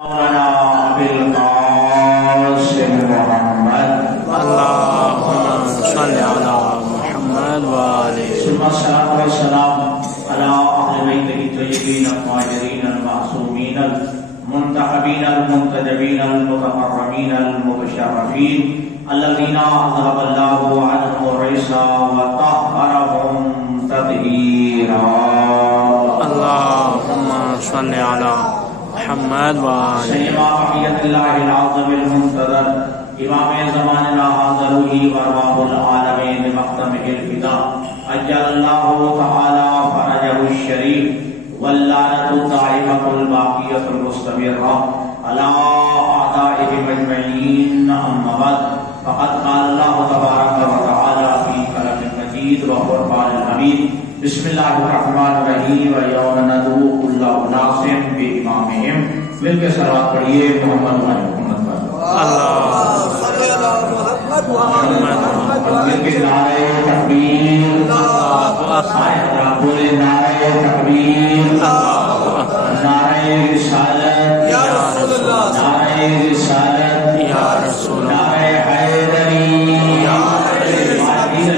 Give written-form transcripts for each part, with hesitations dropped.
مولانا بالقاسم محمد اللهم صل على محمد وآله ثم الصلاة والسلام على أهل بيته الطيبين الطاهرين المعصومين المنتخبين المنتجبين المتكرمين المتشرفين الذين أذهب الله عنهم الرجس وطهرهم تطهيرا. اللهم صل على محمد وآله سيما بقية الله العظم المنتظر امام زماننا هذا روحي وارواح العالمين بمختمه الفداء اجل الله تعالى فرجه الشريف واللعنة الدائمة الباقية المستمرة على أعدائهم أجمعين. أما بعد فقد قال الله تبارك وتعالى في كلام المجيد وقرآن الحميد بسم الله الرحمن الرحيم ويوم ندعو كل أناس بإمامهم. مل کے صلوات پڑھیے محمد و محمد پر. اللهم صل على محمد وآله مل کے نعرہ تکبیر. بولے نعرہ تکبیر. نعرہ رسالت یا رسول اللہ. نعرہ رسالت یا رسول اللہ. نعرہ حیدری.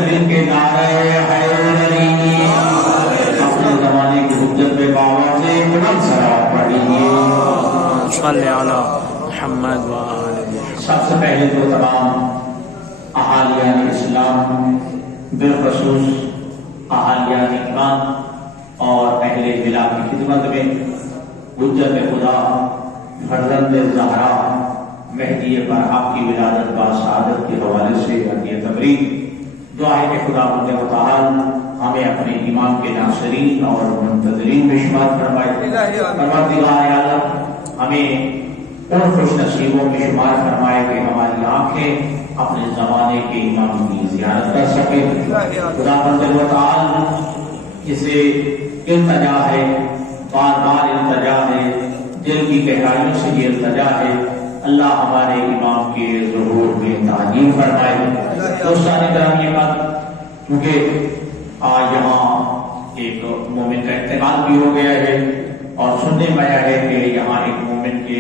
مل کے نعرہ حیدری. اپنے زمانے کی حجت پہ باور سے بلند صلوات پڑھیے. صلی علی محمد وآله سب سے پہلے تو تمام احالیان اسلام بالخصوص احالیان ایمان اور اہل بلا کی خدمت میں حجت خدا فرزند زہرا مہدی برحق کی ولادت باسعادت کے حوالے سے عطیہ تبریک دعا ہے کہ خدا متعال ہمیں اپنے ایمان کے ناصرین اور منتظرین میں شمار فرمائے. پروردگار عالم ہمیں ان خوش نصیبوں میں شمار فرمائے کہ ہماری آنکھیں اپنے زمانے کے امام کی زیارت کر سکے. خدا متعال اسے التجا ہے، بار بار التجا ہے، دل کی گہرائیوں سے یہ التجا ہے. اللہ ہمارے امام کے ظہور میں تعظیم فرمائے. دوستان گرامی بات کیونکہ آج یہاں ایک مومن کا انتقال بھی ہو گیا ہے اور سننے میں آیا ہے کہ یہاں ایک مومن کے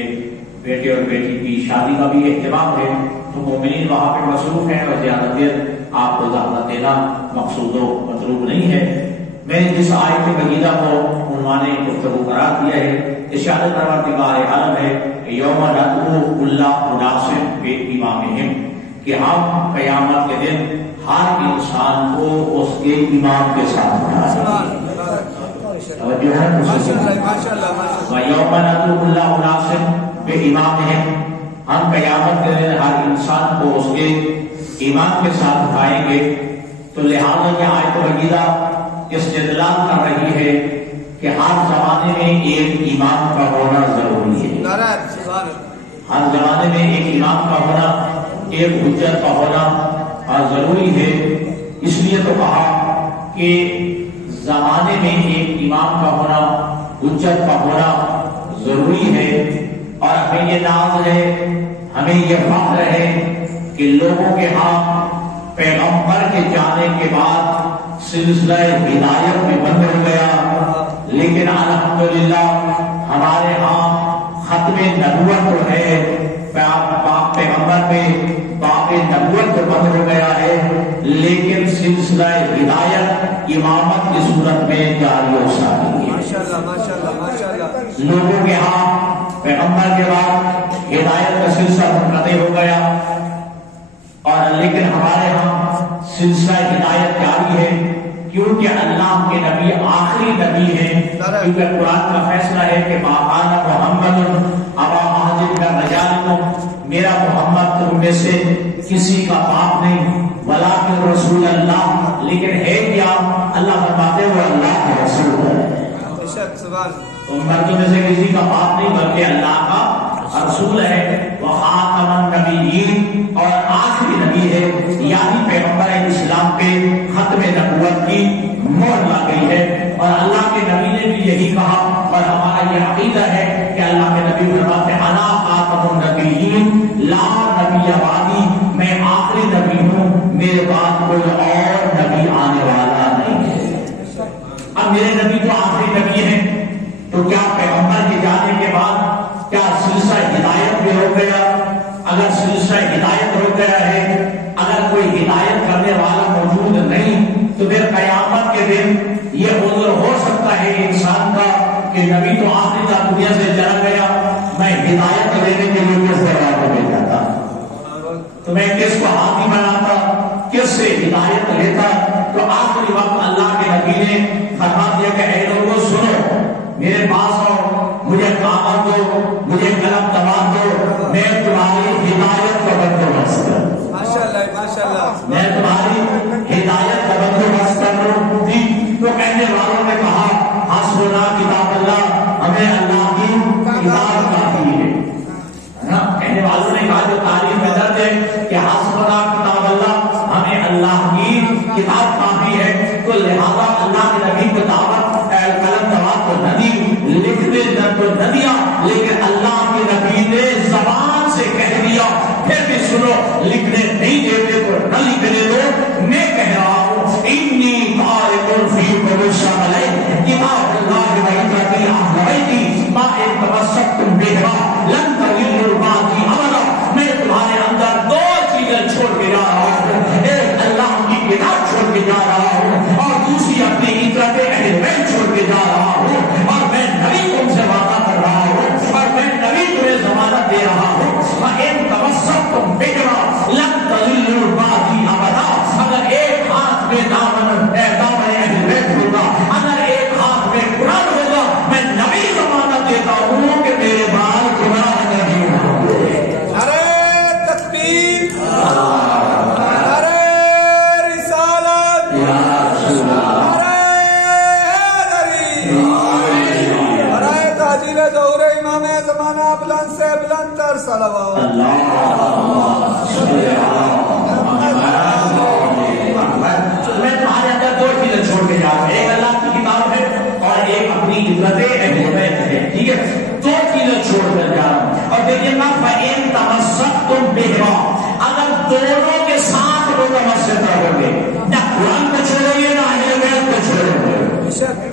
بیٹے اور بیٹی کی شادی کا بھی اہتمام ہے، تو مومنین وہاں پہ مصروف ہیں اور زیادہ دیر آپ کو زحمت دینا مقصود و مطلوب نہیں ہے. میں نے جس آیت مجیدہ کو عنوان گفتگو قرار دیا ہے ارشاد پروردگار عالم ہے یوم ندعو کل اناس بامامہم، کہ ہم قیامت کے دن ہر انسان کو اس کے امام کے ساتھ اٹھائیں گے. وَيَوْمَ نَدْعُو كُلَّ أُنَاسٍ بِإِمَامِهِمْ، ہم قیامت کے دن ہر انسان کو اس کے امام کے ساتھ اٹھائیں گے. تو لہٰذا یہ آیت مجیدہ استدلال کر رہی ہے کہ ہر زمانے میں ایک امام کا ہونا ضروری ہے. ہر زمانے میں ایک امام کا ہونا، ایک حجت کا ہونا ضروری ہے. اس لیے تو کہا کہ زمانے میں ایک امام کا ہونا، حجت کا ہونا ضروری ہے. اور ہمیں یہ ناز ہے، ہمیں یہ فخر ہے کہ لوگوں کے ہاں پیغمبر کے جانے کے بعد سلسلہ ہدایت میں بند ہو گیا، لیکن الحمدللہ ہمارے ہاں ختم نبوت تو ہے، پیغمبر پہ باپ نبوت تو بند ہو گیا ہے، لیکن سلسلہ ہدایت امامت کی صورت میں جاری و ساری ہے. لوگوں کے ہاں پیغمبر کے بعد ہدایت کا سلسلہ منقطع ہو گیا، اور لیکن ہمارے ہاں سلسلہ ہدایت جاری ہے، کیونکہ اللہ کے نبی آخری نبی ہیں. کیونکہ قرآن کا فیصلہ ہے کہ ما کان محمد ابا احد من رجالکم، میرا محمد تم میں سے کسی کا باپ نہیں، ولکن رسول اللہ، لیکن ہے کیا؟ اللہ فرماتے ہیں وہ اللہ کا رسول ہے. تم مردوں میں سے کسی کا باپ نہیں بلکہ اللہ کا رسول ہے. وخاتم النبیین، اور آخری نبی ہے، یعنی پیغمبر اسلام پہ ختم نبوت کی مہر لگ گئی ہے. اور اللہ کے نبی نے بھی یہی کہا، اور ہمارا یہ عقیدہ ہے کہ اللہ کے نبی فرماتے ہیں انا خاتم النبیین لا نبی بعدی، میں آخری نبی ہوں، میرے بعد کوئی اور نبی آنے والا نہیں ہے. اب میرے نبی تو آخری نبی ہیں، تو کیا پیغمبر کے جانے کے بعد کیا سلسلہ ہو گیا، اگر سلسلہ ہدایت ہو گیا ہے، اگر کوئی ہدایت کرنے والا موجود نہیں تو پھر قیامت کے دن یہ عذر ہو سکتا ہے انسان کا کہ نبی تو آخری کا دنیا سے چلا گیا، میں ہدایت لینے کے لیے کس جگہ کو بھیج جاتا تو میں کس کو حامی بناتا، کس سے ہدایت لیتا؟ تو آخری وقت اللہ کے نبی نے فرما دیا کہ اے لوگوں سنو، میرے پاس آؤ، مجھے کاغذ دو، مجھے قلم تمام دو، میں تمہاری ہدایت کا بندوبست کروں، ماشاءاللہ ماشاءاللہ، میں تمہاری ہدایت کا بندوبست کروں۔ تو کہنے والوں نے کہا حسبنا کتاب اللہ، ہمیں اللہ کی کتاب کافی ہے۔ کہنے والوں نے کہا جو تاریخ میں درج ہے کہ حسبنا کتاب اللہ، ہمیں اللہ کی کتاب کافی ہے، تو لہذا اللہ کے نبی کو دعوت قلم دعوت کو نہ دی، لکھنے کو نہ دیا، لیکن اللہ کے نبی نے زبان سے کہہ دیا پھر بھی سنو، لکھنے نہیں دیتے تو نہ لکھنے دو، میں کہہ رہا ہوں انی تارک فیکم الشمل کتاب اللہ وعزتی احلویتی ما ان تمسکتم بہا لن تضلوا بعدی ابدا، میں تمہارے اندر دو چیزیں چھوڑ کے جا رہا ہوں، ایک اللہ کی کتاب چھوڑ کے جا رہا ہوں اور دوسری اپنی عزت اہل بیت چھوڑ کے جا رہا ہوں، اور میں نبی تم سے وعدہ کر رہا ہوں اور میں نبی تمہیں ضمانت دے رہا ہوں وَإِن تَمَسَّكْتُم بِهَا لَن تَضِلُّوا بَعْدِي أَبَدًا، اگر ایک ہاتھ میں دامن اہل بیت ہوگا، اگر ایک ہاتھ میں قرآن ہوگا، میں نبی ضمانت دیتا ہوں کہ میرے بال گمراہ نہیں ہوں گے۔ نعرہ تکبیر، نعرہ رسالت، نعرہ حیدری، نعرہ تحجیل ظہور امام زمانہ بلند سے بلند تر صلوات۔ میں تمہارے اندر دو چیزیں چھوڑ کے جا رہا ہوں، ایک اللہ کی کتاب ہے اور ایک اپنی عزت اہل بیت ہے، ٹھیک ہے، دو چیزیں چھوڑ کر جا رہا ہوں۔ اور دیکھیے نا فَإِن تَمَسَّكْتُم بِهَا، اگر دونوں کے ساتھ متمسک رہو گے، نہ قرآن کو چھوڑو گے نہ اہل بیت کو چھوڑو گے،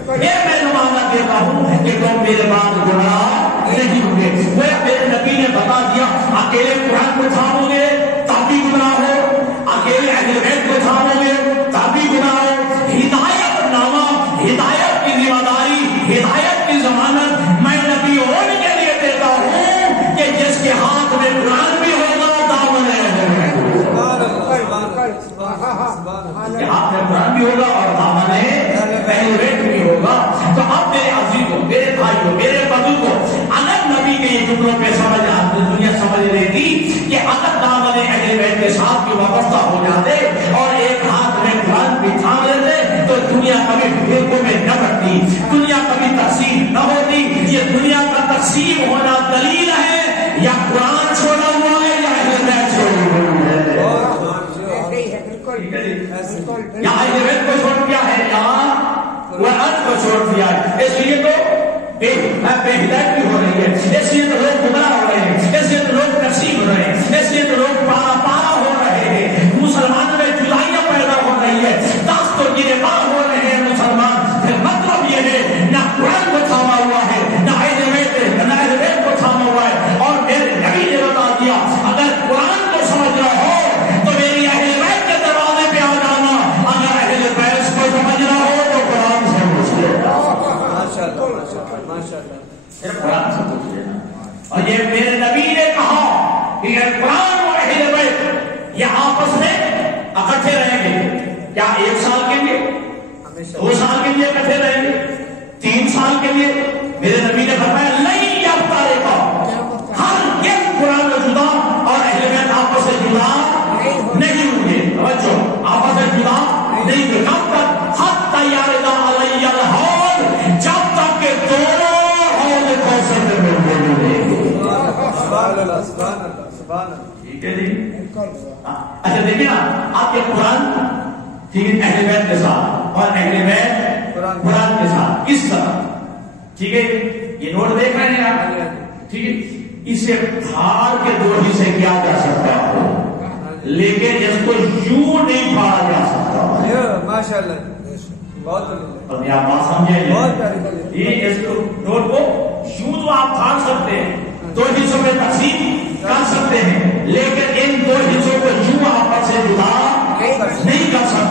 پھر میں ضمانت دیتا ہوں کہ تم میرے بعد گناہ نہیں ہوں گے۔ میرے نبی نے بتا دیا اکیلے قرآن کو تھامو گے تب بھی گناہ ہو، اکیلے اہل بیت کو تھامو گے تب بھی گناہ ہو۔ ہدایت نامہ، ہدایت کی ذمہ داری، ہدایت کی ضمانت میں نبی ان کے لیے دیتا ہوں کہ جس کے ہاتھ میں قرآن بھی ہوگا دامن اہل بیت ہوگا، کے ہاتھ میں قرآن بھی ہوگا اور دامن اہل بیت بھی ہوگا۔ تو اب میرے عزیزوں، میرے بھائیوں، میرے بزرگوں، اگر نبی کے یہ جملوں پہ دنیا سمجھ رہی تھی کہ اگر دامن اہل بیت کے ساتھ بھی وابستہ ہو جاتے اور ایک ہاتھ میں قرآن بھی تھام لیتے تو دنیا کبھی فرقوں میں نہ بٹتی، دنیا کبھی تقسیم نہ ہوتی۔ یہ دنیا کا تقسیم ہونا دلیل ہے یا قرآن چھوڑا ہوا ہے یا اہل بیت چھوڑی ہوئی ہے، یا اہل بیت کو چھوڑ دیا ہے یا قرآن کو چھوڑ دیا ہے۔ اس لیے تو بے ہدایت بھی ہو رہی ہے، اس لیے تو لوگ گمراہ ہو رہے ہیں، اس لیے تو لوگ تقسیم ہو رہے ہیں، اس لیے تو لوگ پارا پارا ہو رہے ہیں، مسلمانوں میں جدائیاں پیدا ہو رہی ہے، دست و گرے بار ہو رہے ہیں مسلمان۔ پھر مطلب یہ ہے نہ قرآن کو تھاما ہوا ہے نہ اہل بیت کو تھاما ہوا ہے۔ اور میرے نبی نے بتا دیا اگر قرآن کو سمجھ رہا ہو تو میری اہل بیت کے دروازے پہ آ جانا، اگر اہل بیت کو سمجھ رہا ہو تو قرآن سے پوچھ لینا، قرآن سے پوچھ لینا۔ اور یہ میرے نبی نے کہا کہ قرآن و اہل بیت یہ آپس میں اکٹھے رہیں گے، کیا 1 سال کے لیے، 2 سال کے لیے اکٹھے رہیں گے، 3 سال کے لیے؟ میرے نبی نے فرمایا نہیں یفترقا کا ہر ایک قرآن میں جدا اور اہل بیت آپس سے جدا نہیں ہوں گے۔ توجہ، آپس سے جدا نہیں ہوں گے، کب تک؟ حتی یرد علی الحوض، جب تک کہ دونوں حوض کوثر میں ملیں گے۔ ٹھیک ہے جی؟ اچھا دیکھیں نا، آپ کے قرآن ٹھیک ہے اہل بیت کے ساتھ اور اہل بیت قرآن کے ساتھ کس طرح، ٹھیک ہے یہ نوٹ دیکھ رہے ہیں آپ، ٹھیک ہے، اسے پھاڑ کے 2 حصے کیا جا سکتا ہو لیکن اس کو یوں نہیں پھاڑا جا سکتا۔ ماشاءاللہ، بہت اور آپ بات سمجھے، یہ اس کو نوٹ کو یوں تو آپ پھاڑ سکتے ہیں، 2 حصوں میں تقسیم کر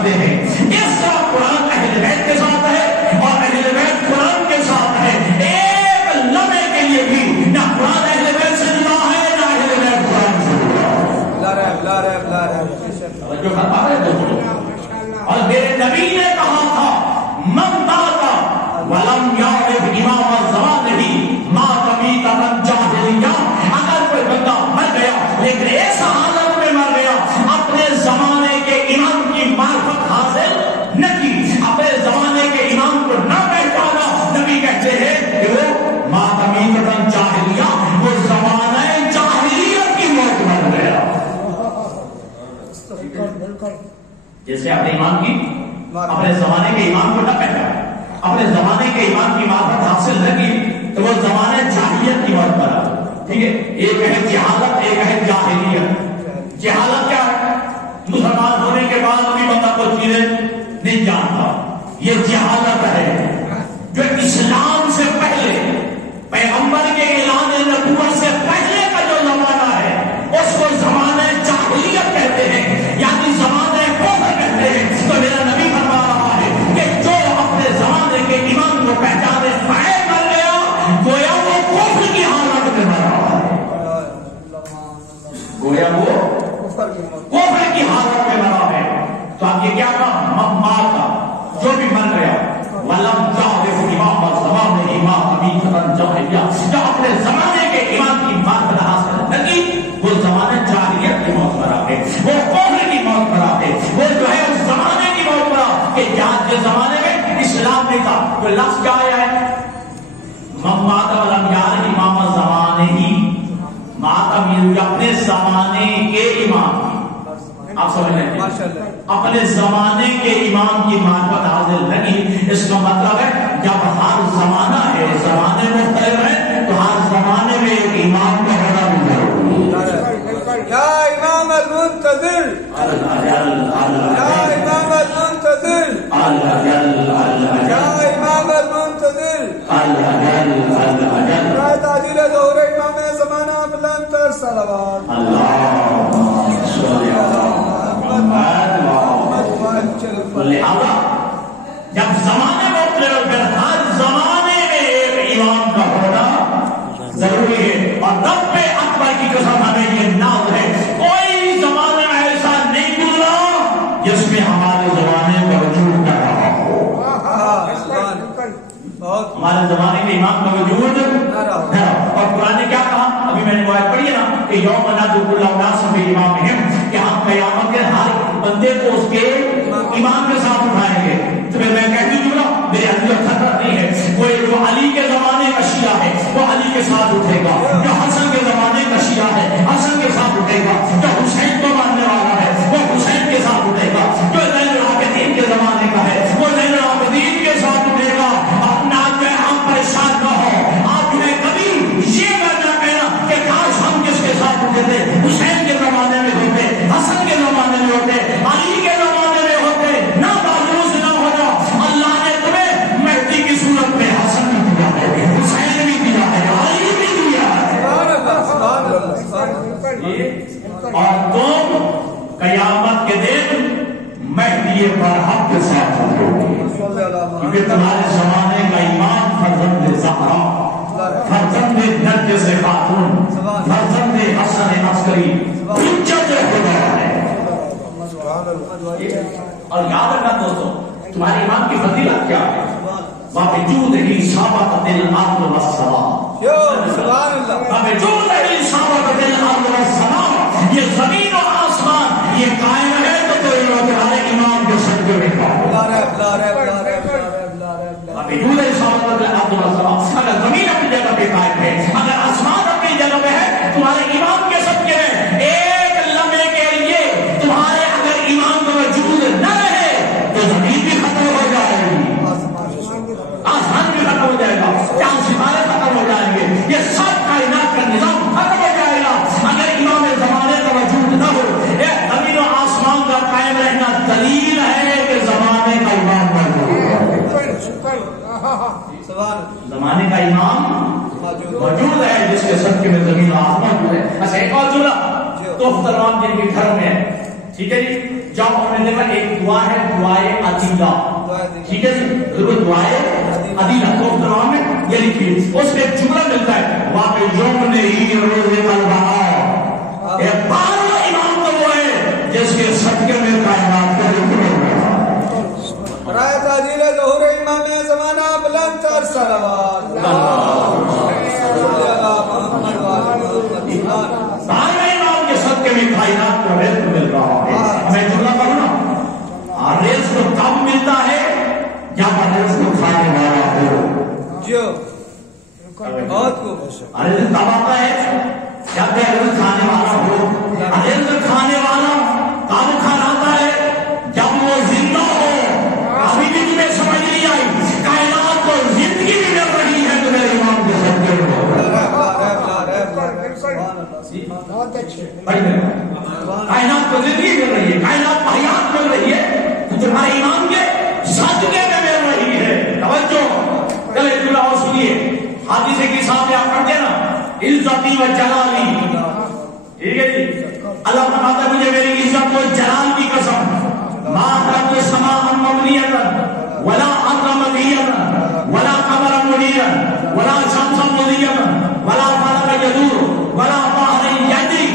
کرتے ہیں. اس طرح قرآن اہل بیت کے ساتھ ہے اور اہل بیت قرآن کے ساتھ ہے. ایک لمحے کے لیے بھی نہ قرآن اہل بیت سے جدا ہے نہ اہل بیت قرآن سے جدا ہے. جو فرما رہے تھے اور میرے نبی نے کہا تھا من داتا ولم یعرف امام الزمان ما تمیت من جاہلیہ. اگر کوئی بندہ مر گیا لیکن اس حالت میں مر گیا اپنے زمانے کے امام کی معرفت حاصل نہ کی, اپنے زمانے کے امام کو نہ پہچانا, نبی کہتے ہیں کہ وہ ما تمیت من جاہلیہ, وہ زمانہ جاہلیت کی موت مر گیا. جیسے اپنے امام کی اپنے زمانے کے امام کو نہ پہچانا, اپنے زمانے کے امام کی معرفت حاصل نہ کی تو وہ زمانے جاہلیت کی موت مرا. ٹھیک ہے, ایک ہے جہالت, ایک ہے جاہلیت. جہالت کیا ہے؟ مسلمان ہونے کے بعد بھی بندہ کو چیزیں نہیں جانتا, یہ جہالت ہے. جو اسلام سے پہلے پیغمبر کے اعلان نبوت سے پہلے کا جو زمانہ ہے اس کو زمانہ جاہلیت کہتے ہیں, یعنی زمانہ کفر کہتے ہیں. تو میرا نبی فرما رہا ہے کہ جو اپنے زمانے کے امام کو پہچانے پائے مر گیا گویا وہ کفر کی حالت میں مر رہا ہے, گویا وہ کفر کی حالت میں مرا ہے. تو آپ یہ کیا کہا مار کا جو بھی مر گیا ولم تعرف امام الزمان امام امین من جاہلیہ, جو اپنے زمانے کے امام کی معرفت حاصل نہ کی وہ زمانہ جاہلیت کی موت مرا ہے, وہ کفر کی موت مرا ہے, وہ جو ہے اس زمانے کی موت مرا کہ جس زمانے میں اسلام نہیں تھا. وہ لفظ کیا آیا ہے مات ولم یعرف امام الزمان ہی, ماتم اپنے زمانے کے امام کی, آپ سمجھ رہے ہیں, اپنے زمانے کے امام کی معرفت حاصل نہیں. اس کا مطلب ہے جب ہر زمانہ ہے, زمانے مختلف ہیں تو ہر زمانے میں ایک امام کا ہونا بھی ضروری ہے. یا امام المنتظر, یا امام المنتظر, یا امام المنتظر, برائے تعجیل ظہور امام زمانہ بلند تر صلوات. لہذا جب زمانے مختلف ہے ہر زمانے میں ایک امام کا ہونا ضروری ہے. اور رب اکبر کی قسم ہمیں یہ ناز ہے کوئی زمانہ ایسا نہیں گزرا جس میں ہمارے زمانے کا وجود نہ رہا ہو. ہمارے زمانے کے امام کا وجود نہ رہا. اور قرآن نے کیا کہا, ابھی میں نے وہ آیت پڑھی ہے نا کہ یوم ندعو کل اناس بامامہم, کہ ہم قیامت کے ہر بندے کو اس کے امام کے ساتھ اٹھائیں گے. تو میں کہتی ہوں نا میرے اندر خطرہ نہیں ہے, وہ جو علی کے زمانے کا شیعہ ہے وہ علی کے ساتھ اٹھے گا, جو حسن کے زمانے کا شیعہ ہے حسن کے ساتھ اٹھے گا, جو حسین کو ماننے والا ہے وہ حسین کے ساتھ اٹھے گا, جو زین العابدین کے زمانے کا ہے وہ زین العابدین کے ساتھ اٹھے گا. اپنا جو ہے آپ پریشان نہ ہو, آپ جو ہے کبھی یہ نہ کہنا کہ کاش ہم کس کے ساتھ اٹھے تھے, حسین کے زمانے میں ہوتے, حسن کے زمانے میں ہوتے, علی کے زمانے میں ہوتے, نہ مایوس نہ ہونا. اللہ نے تمہیں مہدی کی صورت میں حسن بھی دیا ہے, حسین بھی دیا ہے, علی بھی دیا ہے, اور تم قیامت کے دن مہدی برحق کے ساتھ ہو گے, کیونکہ تمہارے زمانے کا امام فرزند زہرا, فرزند نرگس خاتون, فرزند حسن عسکری حجت خدا ہے. اور یاد رکھنا دوستوں تمہارے امام کی فضیلت کیا ہے, باوجود ہی ثابت الارض والسماء, باوجود ہی ثابت الارض والسماء, یہ زمین و آسمان یہ قائم ہے تو تمہارے امام کے صدقے میں باوجود ہی ثابت الارض والسماء. اگر زمین اپنی جگہ پہ قائم ہے, اگر آسمان اپنی جگہ پہ ہے, تمہارے امام کے صدقے میں ایک لمحے کے لیے تمہارے اگر امام کا وجود نہ رہے تو زمین بھی ختم ہو جائے گی, آسمان بھی ختم ہو جائے گا, چاند ستارے ختم ہو جائیں گے, یہ سب کائنات کا نظام ختم ہو جائے گا اگر امام زمانے کا وجود نہ ہو. زمین و آسمان کا قائم رہنا دلیل ہے کہ زمانے کا امام موجود ہے, زمانے کا امام موجود ہے جس کے صدقے میں زمین و آسمان موجود ہے. اچھا ایک اور جملہ تو محترم جن کے گھر میں ہے, ٹھیک ہے جی, جب ہم نے دیکھا ایک دعا ہے دعائے عدیلہ، ٹھیک ہے جی، دعائے عدیلہ تو دعا میں یہ لکھی اس میں جملہ ملتا ہے واقع یوم نے ہی روز البہار، یہ 12واں امام تو وہ ہے جس کے صدقے میں کائنات کا حکم ہوا۔ برائے تعجیل ظہور امام زمانہ بلند تر صلوات سارے امام کے صدقے میں کائنات کا رزق مل رہا ہے۔ میں جملہ پڑھوں نا، رزق کب ملتا ہے جب رزق کھانے والا ہو، جو بہت کو رزق کب آتا ہے جب رزق کھانے والا ہو، رزق کھانے والا کب کھاتا ہے جب وہ زندہ ہو۔ ابھی بھی تمہیں سمجھ نہیں آئی، کائنات کو زندگی بھی مل رہی ہے تمہیں امام کے صدقے میں۔ کائنات کو زندگی مل رہی ہے، کائنات کو حیات مل رہی ہے تو تمہارے امام کے صدقے میں مل رہی ہے۔ توجہ چلے جڑا اور سنیے، حادثے کے سامنے آپ پڑھتے نا عزتی و جلالی، ٹھیک ہے جی، اللہ فرماتا ہے مجھے میری عزت و جلال کی قسم ما ترک سماء مبنیتا ولا ارض مدیتا ولا قمر منیرا ولا شمس مضیتا ولا فلک یدور ولا بحر یجری،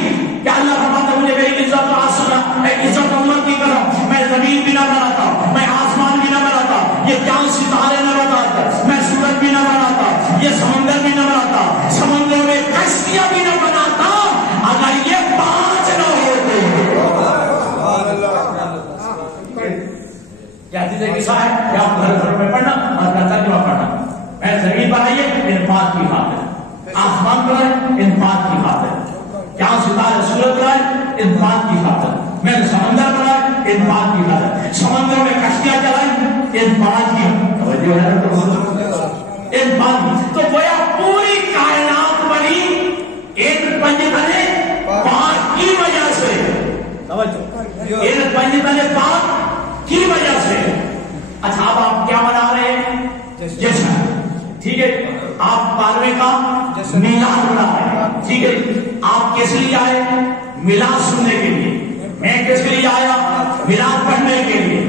کہ اللہ فرماتا ہے مجھے میری عزت و عزت عمر کی قسم میں زمین بھی نہ بناتا، میں آسمان بھی نہ بناتا، یہ چاند ستارے نہ بناتا، میں سورج بھی نہ بناتا، یہ سمندر بھی نہ بناتا، سمندر میں کشتیاں بھی نہ بناتا اگر یہ 5 نہ ہوتے۔ کیا چیز ہے کسا ہے کیا گھر گھروں میں پڑھنا اور گھر ترجمہ پڑھنا، میں زمین بنائیے ان 5 کی خاطر، آسمان بنائے ان 5 کی خاطر، چاند ستارے سورج بنائے ان 5 کی خاطر، میں نے سمندر بنائے ان 5 کی خاطر، سمندر میں کشتیاں چلائیں ان 5 کی، توجہ ہے ان 5 تو گویا پوری کائنات بنی ان 5 کی وجہ سے، توجہ ان 5 کی وجہ سے۔ اچھا اب آپ کیا بنا رہے ہیں؟ جشن، ٹھیک ہے، آپ 12ویں کا میلاد بنا رہے ہیں، ٹھیک ہے، آپ کس لیے آئے؟ میلاد سننے کے لیے، میں کس کے لیے آیا؟ میلاد پڑھنے کے لیے۔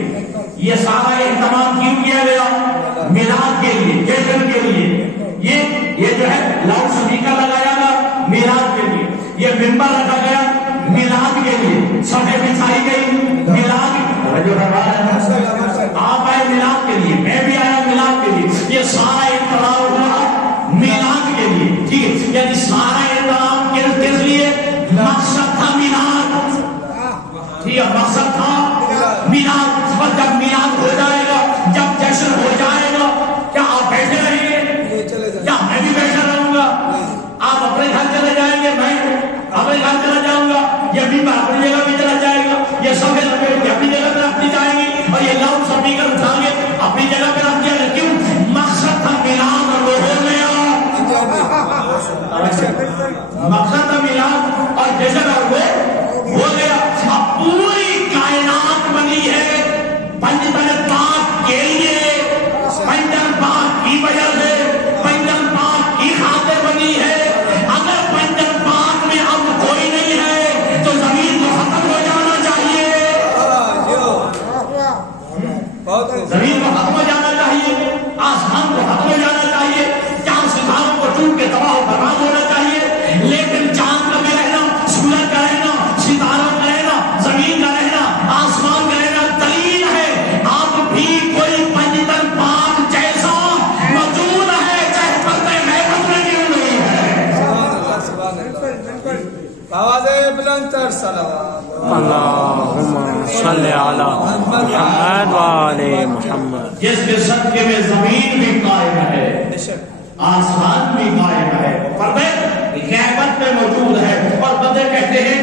یہ سارا اہتمام کیوں کیا گیا؟ میلاد کے لیے، جشن کے لیے، یہ جو ہے لاؤڈ اسپیکر لگایا گیا میلاد کے لیے، یہ ممبر رکھا گیا میلاد کے لیے، صفحے بچھائی گئی میلاد، آپ آئے میلاد کے لیے، میں بھی آیا میلاد کے لیے، یہ سارا انقلاب ہوا میلاد کے لیے، ٹھیک ہے، یعنی سارا انقلاب کس لیے؟ مقصد تھا میلاد، ٹھیک ہے، مقصد تھا میلاد، اور جب میلاد ہو جائے گا، جب جشن ہو جائے گا، کیا آپ بیٹھے رہیں گے؟ کیا میں بھی بیٹھا رہوں گا؟ آپ اپنے گھر چلے جائیں گے، میں اپنے گھر چلا جاؤں گا، یہ بھی اپنی جگہ بھی چلا جائے گا، یہ سب اپنی جگہ پہ رکھنی جائیں گی، اور یہ لاؤڈ اسپیکر اٹھا کے اپنی جگہ پہ رکھ دیا۔ کیوں؟ مقصد تھا میلاد اور وہ ہو گیا، مقصد تھا میلاد اور جشن اور وہ ہو گیا۔ اب پوری کائنات بنی ہے پنجتن پاک کے لیے، پنجتن پاک کی وجہ سے، پنجتن پاک کی خاطر بنی ہے۔ اگر پنجتن پاک میں اب کوئی نہیں ہے تو زمین کو ختم ہو جانا چاہیے، زمین کو ختم ہو جانا چاہیے، آسمان کو ختم ہو جانا چاہیے، چاند ستاروں کو ٹوٹ کے تباہ و برباد ہونا چاہیے، لیکن چاند کا بھی رہنا، سورج کا رہنا، ستاروں کا رہنا، زمین کا رہنا، آسمان کا رہنا دلیل ہے اب بھی کوئی پنجتن پاک جیسا موجود ہے، چاہے پردے محبت میں کیوں نہیں ہے۔ آواز بلند تر صلوات اللہم صلی علی محمد وآل محمد۔ جس کے صدقے میں زمین بھی قائم ہے، آسمان بھی قائم ہے، پردے غیبت میں موجود ہے، اور بندے کہتے ہیں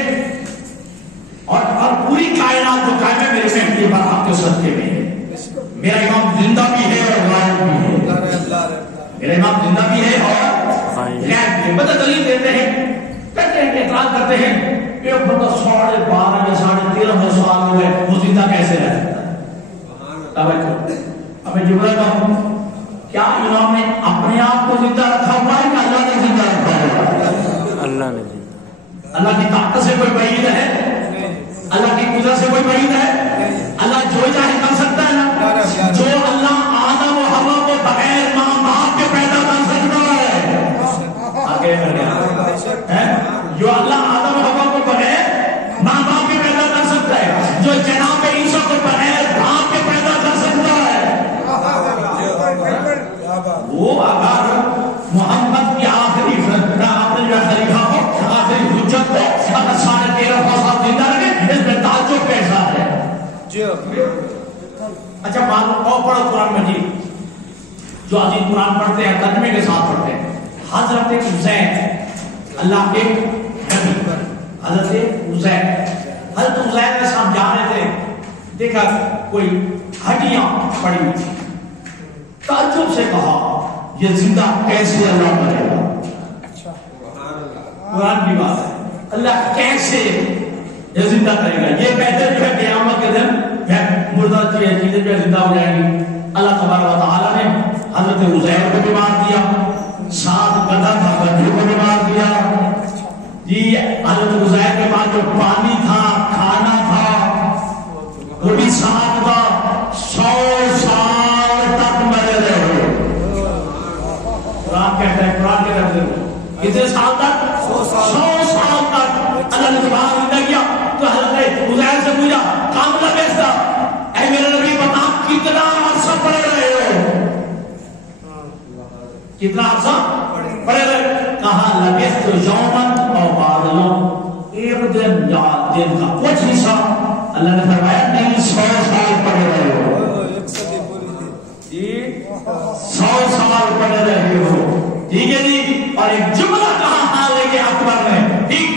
اور پوری کائنات جو قائم ہے میرے مہدی برحق کے صدقے میں ہے۔ میرا امام زندہ بھی ہے اور غائب بھی ہے، میرا امام زندہ بھی ہے اور غائب بھی ہے۔ بدل دلیل دیتے ہیں، کہتے ہیں کہ اعتراض کرتے ہیں کہ بندہ 12.5 یا 13.5 سال ہو گئے، وہ زندہ کیسے رہ سکتا ہے؟ اب میں جملہ کہوں، کیا امام نے اپنے آپ کو زندہ رکھا ہوا ہے کہ اللہ نے زندہ رکھا ہوا ہے؟ اللہ نے زندہ، اللہ کی طاقت سے کوئی بعید ہے؟ اللہ کی قدرت سے کوئی بعید ہے؟ اللہ جو چاہے کر سکتا ہے نا. جو اللہ آدم و حوا کو بغیر ماں باپ کے پیدا کر سکتا ہے. آگے کر گیا جو اللہ آدم و حوا کو بغیر ماں باپ کے پیدا کر سکتا ہے, جو جناب عیسیٰ کو بغیر باپ کے پیدا کر سکتا ہے, وہ اگر محمد کی آخری خلیفہ ہو, آخری حجت ہو, اگر 13.5 سال زندہ رہے, اس میں تعجب کیسا ہے؟ اچھا معلوم اور پڑھو قرآن مجید. جو عزیز قرآن پڑھتے ہیں ترجمے کے ساتھ پڑھتے ہیں. حضرت حسین اللہ کے نبی, حضرت حسین کے ساتھ جا رہے تھے, دیکھا کوئی ہڈیاں پڑی ہوئی تھی, تعجب سے کہا یہ زندہ کیسے اللہ کرے گا؟ قرآن کی بات ہے, اللہ کیسے یہ زندہ کرے گا؟ یہ کہتے جو ہے قیامت کے دن مردہ چیزیں جو زندہ ہو جائیں گی. اللہ تبارک و تعالیٰ نے حضرت عزیر کو بیمار کیا, ساتھ گدھا تھا گدھے کو بیمار کیا. جی حضرت عزیر کے بعد جو پانی تھا, کھانا تھا, وہ بھی ساتھ تھا. 100 سال تک مرے رہے. قرآن کہتا ہے, قرآن کہتا ہے کتنے سال تک؟ 100 سال تک اللہ نے دوبارہ زندہ کیا. تو حضرت عزیر سے پوچھا کام لبیستا, اے میرے نبی بتا کتنا عرصہ پڑے رہے ہو؟ کتنا عرصہ پڑے رہے؟ کہا لبیست یومن اور بعض یوم, ایک دن یا دن کا کچھ حصہ. اللہ نے فرمایا نہیں 100 سال پڑے رہے ہو. 100 سال پڑے رہے ہو. ٹھیک ہے جی. اور ایک جملہ کہا حال کے اکبر نے, ٹھیک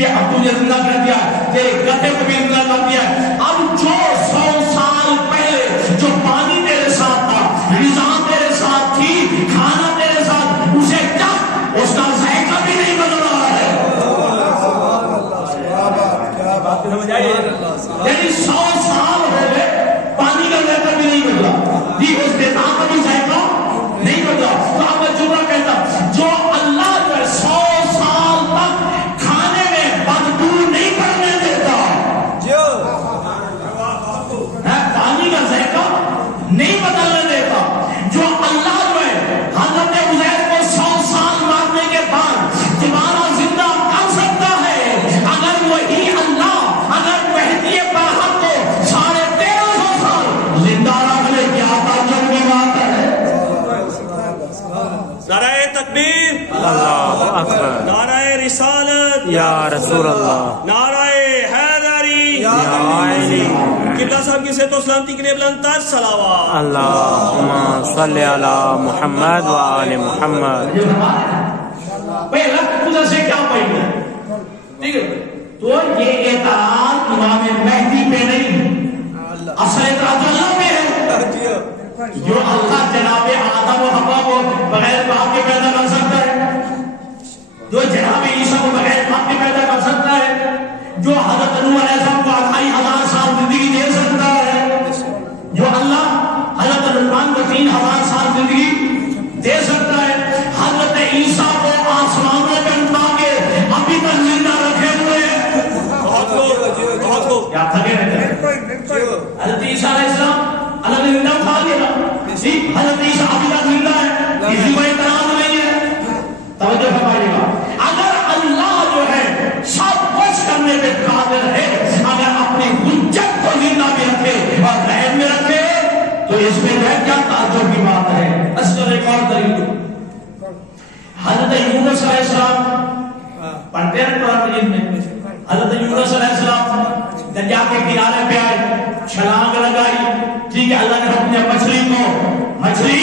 یہ اب تجھے زندہ کر دیا, تیرے گدھے کو بھی زندہ کر دیا. اب جو 100 سال پہلے جو پانی تیرے ساتھ تھا, غذا تیرے ساتھ تھی, کھانا تیرے ساتھ, اسے تک اس کا ذائقہ بھی نہیں بدل رہا ہے. یعنی 100 سال ہو گئے, پانی کا ذائقہ بھی نہیں بدلا جی, اس کے ساتھ بھی ذائقہ نہیں بدلا. تو اب میں جملہ کہتا جو اللہ جو ہے 100 سال تک کھانے میں بدبو نہیں پڑنے دیتا, پانی کا ذائقہ نہیں بدلنے دیتا, جو اللہ جو ہے حضرت عزیر کو 100 سال مارنے کے بعد دوبارہ زندہ کر سکتا ہے, اگر وہی اللہ اگر مہدی برحق کو 1350 سال زندہ رکھ لے, کیا تعجب کی بات ہے. نعرہ تکبیر, اللہ اکبر, نعرہ رسالت یا رسول اللہ, نعرہ حیدری, یا علی. قبلہ صاحب کی صحت و سلامتی کے لیے بلند تر صلوات. اللہم صلی علی محمد و آل محمد. بھئی اللہ کی قدرت سے کیا پڑی ہے؟ ٹھیک ہے, تو یہ اعتراض امام مہدی پہ نہیں, اصل اعتراض اللہ پہ ہے. جو اللہ جناب آدم و حوا کو بغیر باپ کے پیدا کر سکتا ہے, جو جناب عیسیٰ کو بغیر باپ کے پیدا کر سکتا ہے, جو حضرت نوح علیہ السلام کو 28,000 سال زندگی دے سکتا ہے, جو اللہ حضرت لقمان کو 3,000 سال زندگی دے سکتا ہے, حضرت عیسیٰ کو آسمانوں پہ اٹھا کے ابھی تک زندہ رکھے ہوئے ہیں. بہت کو کیا تھکے رہتے ہیں؟ حضرت عیسیٰ علیہ السلام اللہ نے زندہ اٹھا لیا, حضرت عیسیٰ ابھی تک زندہ ہے, کسی کو اعتراض نہیں ہے. توجہ فرمائیے گا, اگر اللہ جو ہے سب کچھ کرنے پہ قادر ہے, اگر اپنی حجت کو زندہ بھی رکھے اور غیب میں رکھے, تو اس میں جو ہے کیا تعجب کی بات ہے. اصل ایک اور دلیل, حضرت یونس علیہ السلام پڑھتے ہیں قرآن مجید میں, حضرت یونس علیہ السلام دریا کے کنارے پہ آئے, چھلانگ لگائی, ٹھیک ہے, اللہ نے حکم دیا مچھلی کو, مچھلی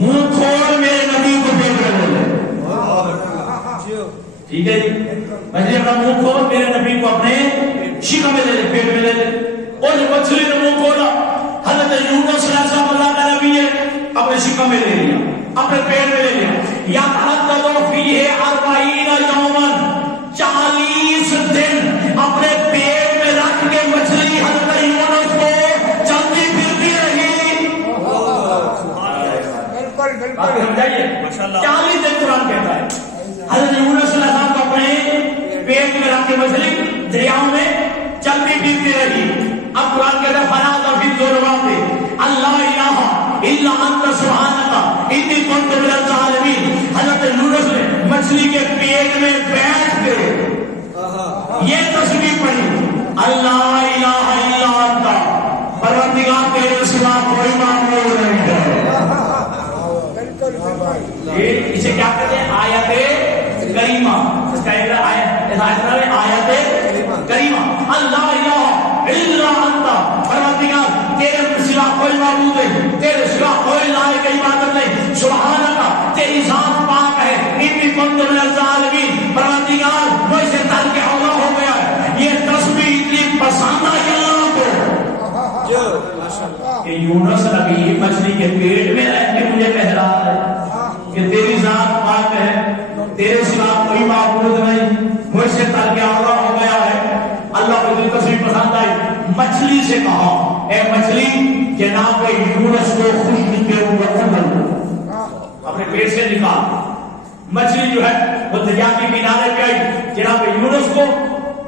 منہ کھول میرے نبی کو پیٹ میں لے لے. ٹھیک ہے جی, مچھلی اپنا منہ کھول میرے نبی کو اپنے شکم میں لے لے, پیٹ میں لے لے. اور مچھلی نے منہ کھولا, حضرت یونس علیہ السلام اللہ کا نبی ہے, اپنے شکم میں لے لیا, اپنے پیٹ میں لے لیا. یا تحدث فیہ 40 یومن, 40 دن اپنے پیٹ میں رکھ کے مچھلی حضرت یونس کو چلتی پھرتی رہی. 40 دن قرآن کہتا ہے حضرت یونس علیہ السلام کو اپنے پیٹ میں رکھ کے مچھلی دریاؤں میں چلتی پھرتی رہی. اب قرآن کہتا ہے فنادى في الظلمات اللہ الہ الا انت سبحانک انی کنت من الظالمین. حضرت یونس نے مچھلی کے پیٹ میں بیٹھ کے یہ تسبیح پڑھی اللہ الہ الا انت پروردگار تیرے سوا کوئی معبود نہیں ہے. اسے کیا کہتے ہیں آیت کریمہ. اس کا آیت کریمہ اللہ الہ الا انت پروردگار تیرے سوا کوئی معبود نہیں, تیرے سوا کوئی لائق عبادت نہیں. سبحانک تیری ذات پاک ہے. انی کنت من الظالمین پروردگار مجھ سے ترک اولا ہو گیا ہے. یہ تسبیح اتنی پسند آئی اللہ کو کہ یونس نبی مچھلی کے پیٹ میں رہ کے مجھے کہہ رہا ہے کہ تیری ذات پاک ہے, تیرے سوا کوئی معبود نہیں, مجھ سے ترک اولا ہو گیا ہے. اللہ کو دل تسبیح پسند آئی. مچھلی سے کہا اے مچھلی جناب یونس کو خشک کے اوپر اپنے پیٹ سے نکال. مچھلی جو ہے وہ دریا کے کنارے پہ آئی, جناب یونس کو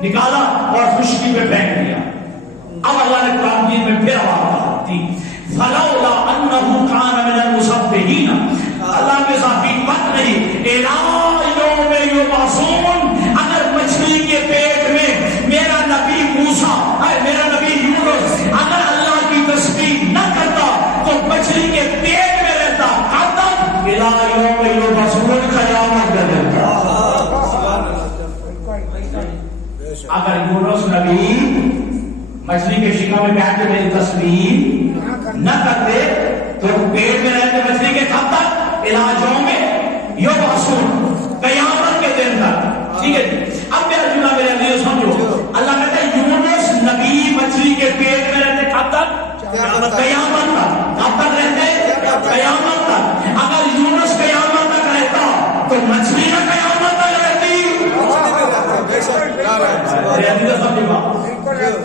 نکالا اور خشکی پہ پھینک دیا. اب اللہ نے قرآن مجید میں پھر آواز دی فلولا انه كان من المسبحین. اللہ کے ساتھ مت نہیں الی یوم یبعثون. اگر مچھلی کے پیٹ میں میرا نبی موسیٰ میرا نبی یونس اگر اللہ کی تسبیح نہ کرتا تو مچھلی کے پیٹ میں رہتا کب تک الی یوم یبعثون قیامت کا دن. اگر یونس نبی مچھلی کے شکم میں بیٹھ کے میری تسبیح نہ کرتے تو پیٹ میں رہتے مچھلی کے کب تک علاجوں میں یبعثون قیامت کے دن تک. ٹھیک ہے. اب میرا جملہ میرے لیے سمجھو. اللہ کہتا ہے یونس نبی مچھلی کے پیٹ میں رہتے کب تک قیامت تک. کب تک رہتے قیامت تک. اگر یونس قیامت تک رہتا تو مچھلی نہ قیامت تک رہتی.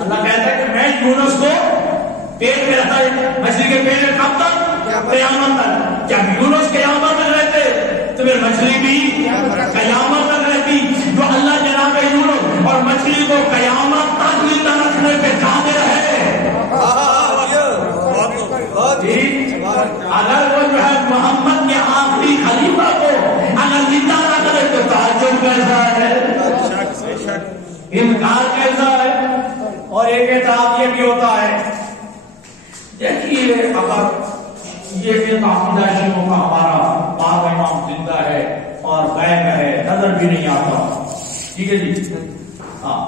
اللہ کہتا ہے کہ میں یونس کو پیٹ میں رہتا ہے مچھلی کے پیٹ میں کب تک قیامت تک. جب یونس قیامت تک رہتے تو پھر مچھلی بھی قیامت تک رہتی. جو اللہ جناب یونس اور مچھلی کو قیامت تک زندہ رکھنے پہ قادر ہے. اگر وہ جو ہے محمد کے آخری خلیفہ کو اگر زندہ نہ کرے تو تعجب کیسا ہے, انکار کیسا ہے. اور ایک اعتراض یہ بھی ہوتا ہے دیکھیے اگر یہ کہ عقیدہ شیعوں کا ہمارا باب امام زندہ ہے اور غیب ہے نظر بھی نہیں آتا. ٹھیک ہے جی. ہاں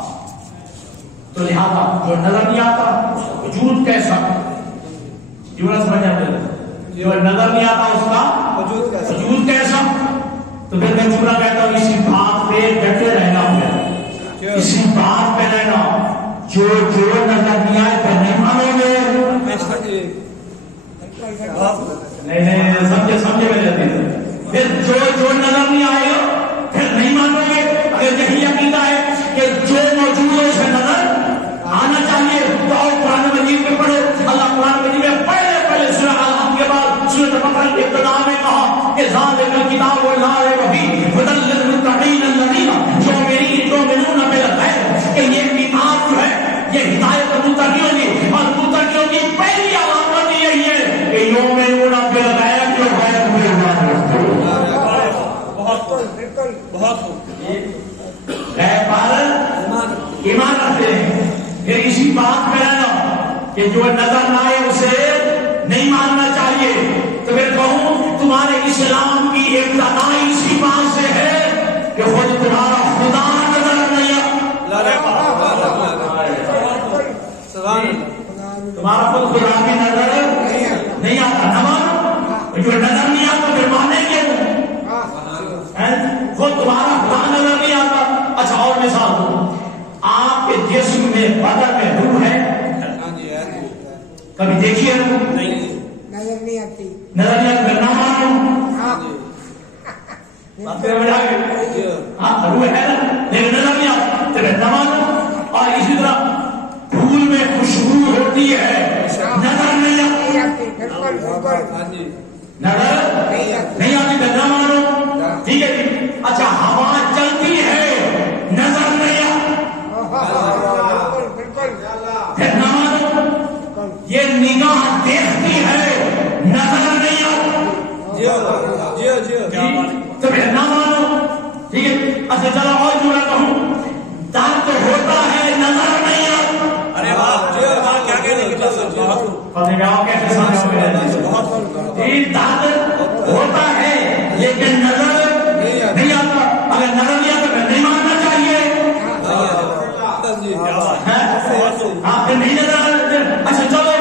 تو لہذا جو نظر نہیں آتا اس کا وجود کیسا سمجھ آتے جو نظر نہیں آتا اس کا وجود کیسا. تو پھر میں چھوڑا کہتا ہوں اسی بات پہ ڈٹے رہنا ہے, اسی بات پہ رہنا. جو نظر نہیں آئے پھر نہیں مانو گے. نہیں سمجھے میرے. پھر جو نظر نہیں آئے پھر نہیں مانو گے. اگر یہی عقیدہ ہے کہ جو موجود ہے اسے نظر آنا چاہیے تو اور قرآن مجید میں پڑھو. اللہ قرآن مجید میں پہلے سورہ الحمد کے بعد سورۃ بقرہ کے ابتدا میں کہا کہ ذالک الکتاب لا ریب فیہ ھدی للمتقین الذین یؤمنون بالغیب. کہ یہ کتاب جو ہے یہ ہدایت متقیوں کی اور متقیوں کی پہلی علامت یہی ہے کہ یؤمنون بالغیب جو غیب میں ایمان رکھتے ہیں. بہت غیب پر ایمان رکھتے ہیں. پھر اسی بات پہ رہنا کہ جو نظر نہ آئے اسے نہیں ماننا چاہیے. تو پھر کہوں تمہارے اسلام کی ابتدا اسی بات سے ہے کہ خود تمہارا خدا نظر نہیں تمہارا خود خدا کی نظر نہیں آتا. نہ مانو جو نظر نہیں آتا پھر مانے گے خود تمہارا خدا نظر نہیں آتا. اچھا اور مثال دو. آپ کے جسم میں بدن میں روح ہے کبھی دیکھیے نظر نہیں آتی نہ مانو. روح ہے نا لیکن نظر نہیں آتا تو نہ مانو. اور اسی طرح پھول میں خوشبو ہوتی ہے نظر نہیں آتی. نظر نہیں آتی تو نہ مانو. ٹھیک ہے جی. اچھا ہوا چلتی ہے نظر نہیں آتی. تو پھر نہ مانو. ٹھیک ہے. اچھا چلو اور جڑا کہوں درد ہوتا ہے نظر نہیں آتا. ارے واہ کیا کہنے کی بات ہے. پتہ میں آپ کیسے سمجھاؤ گے. درد ہوتا ہے لیکن نظر نہیں آتا. اگر نظر نہیں آتا پھر نہیں ماننا چاہیے. ہاں پھر نہیں نظر آتا. اچھا چلو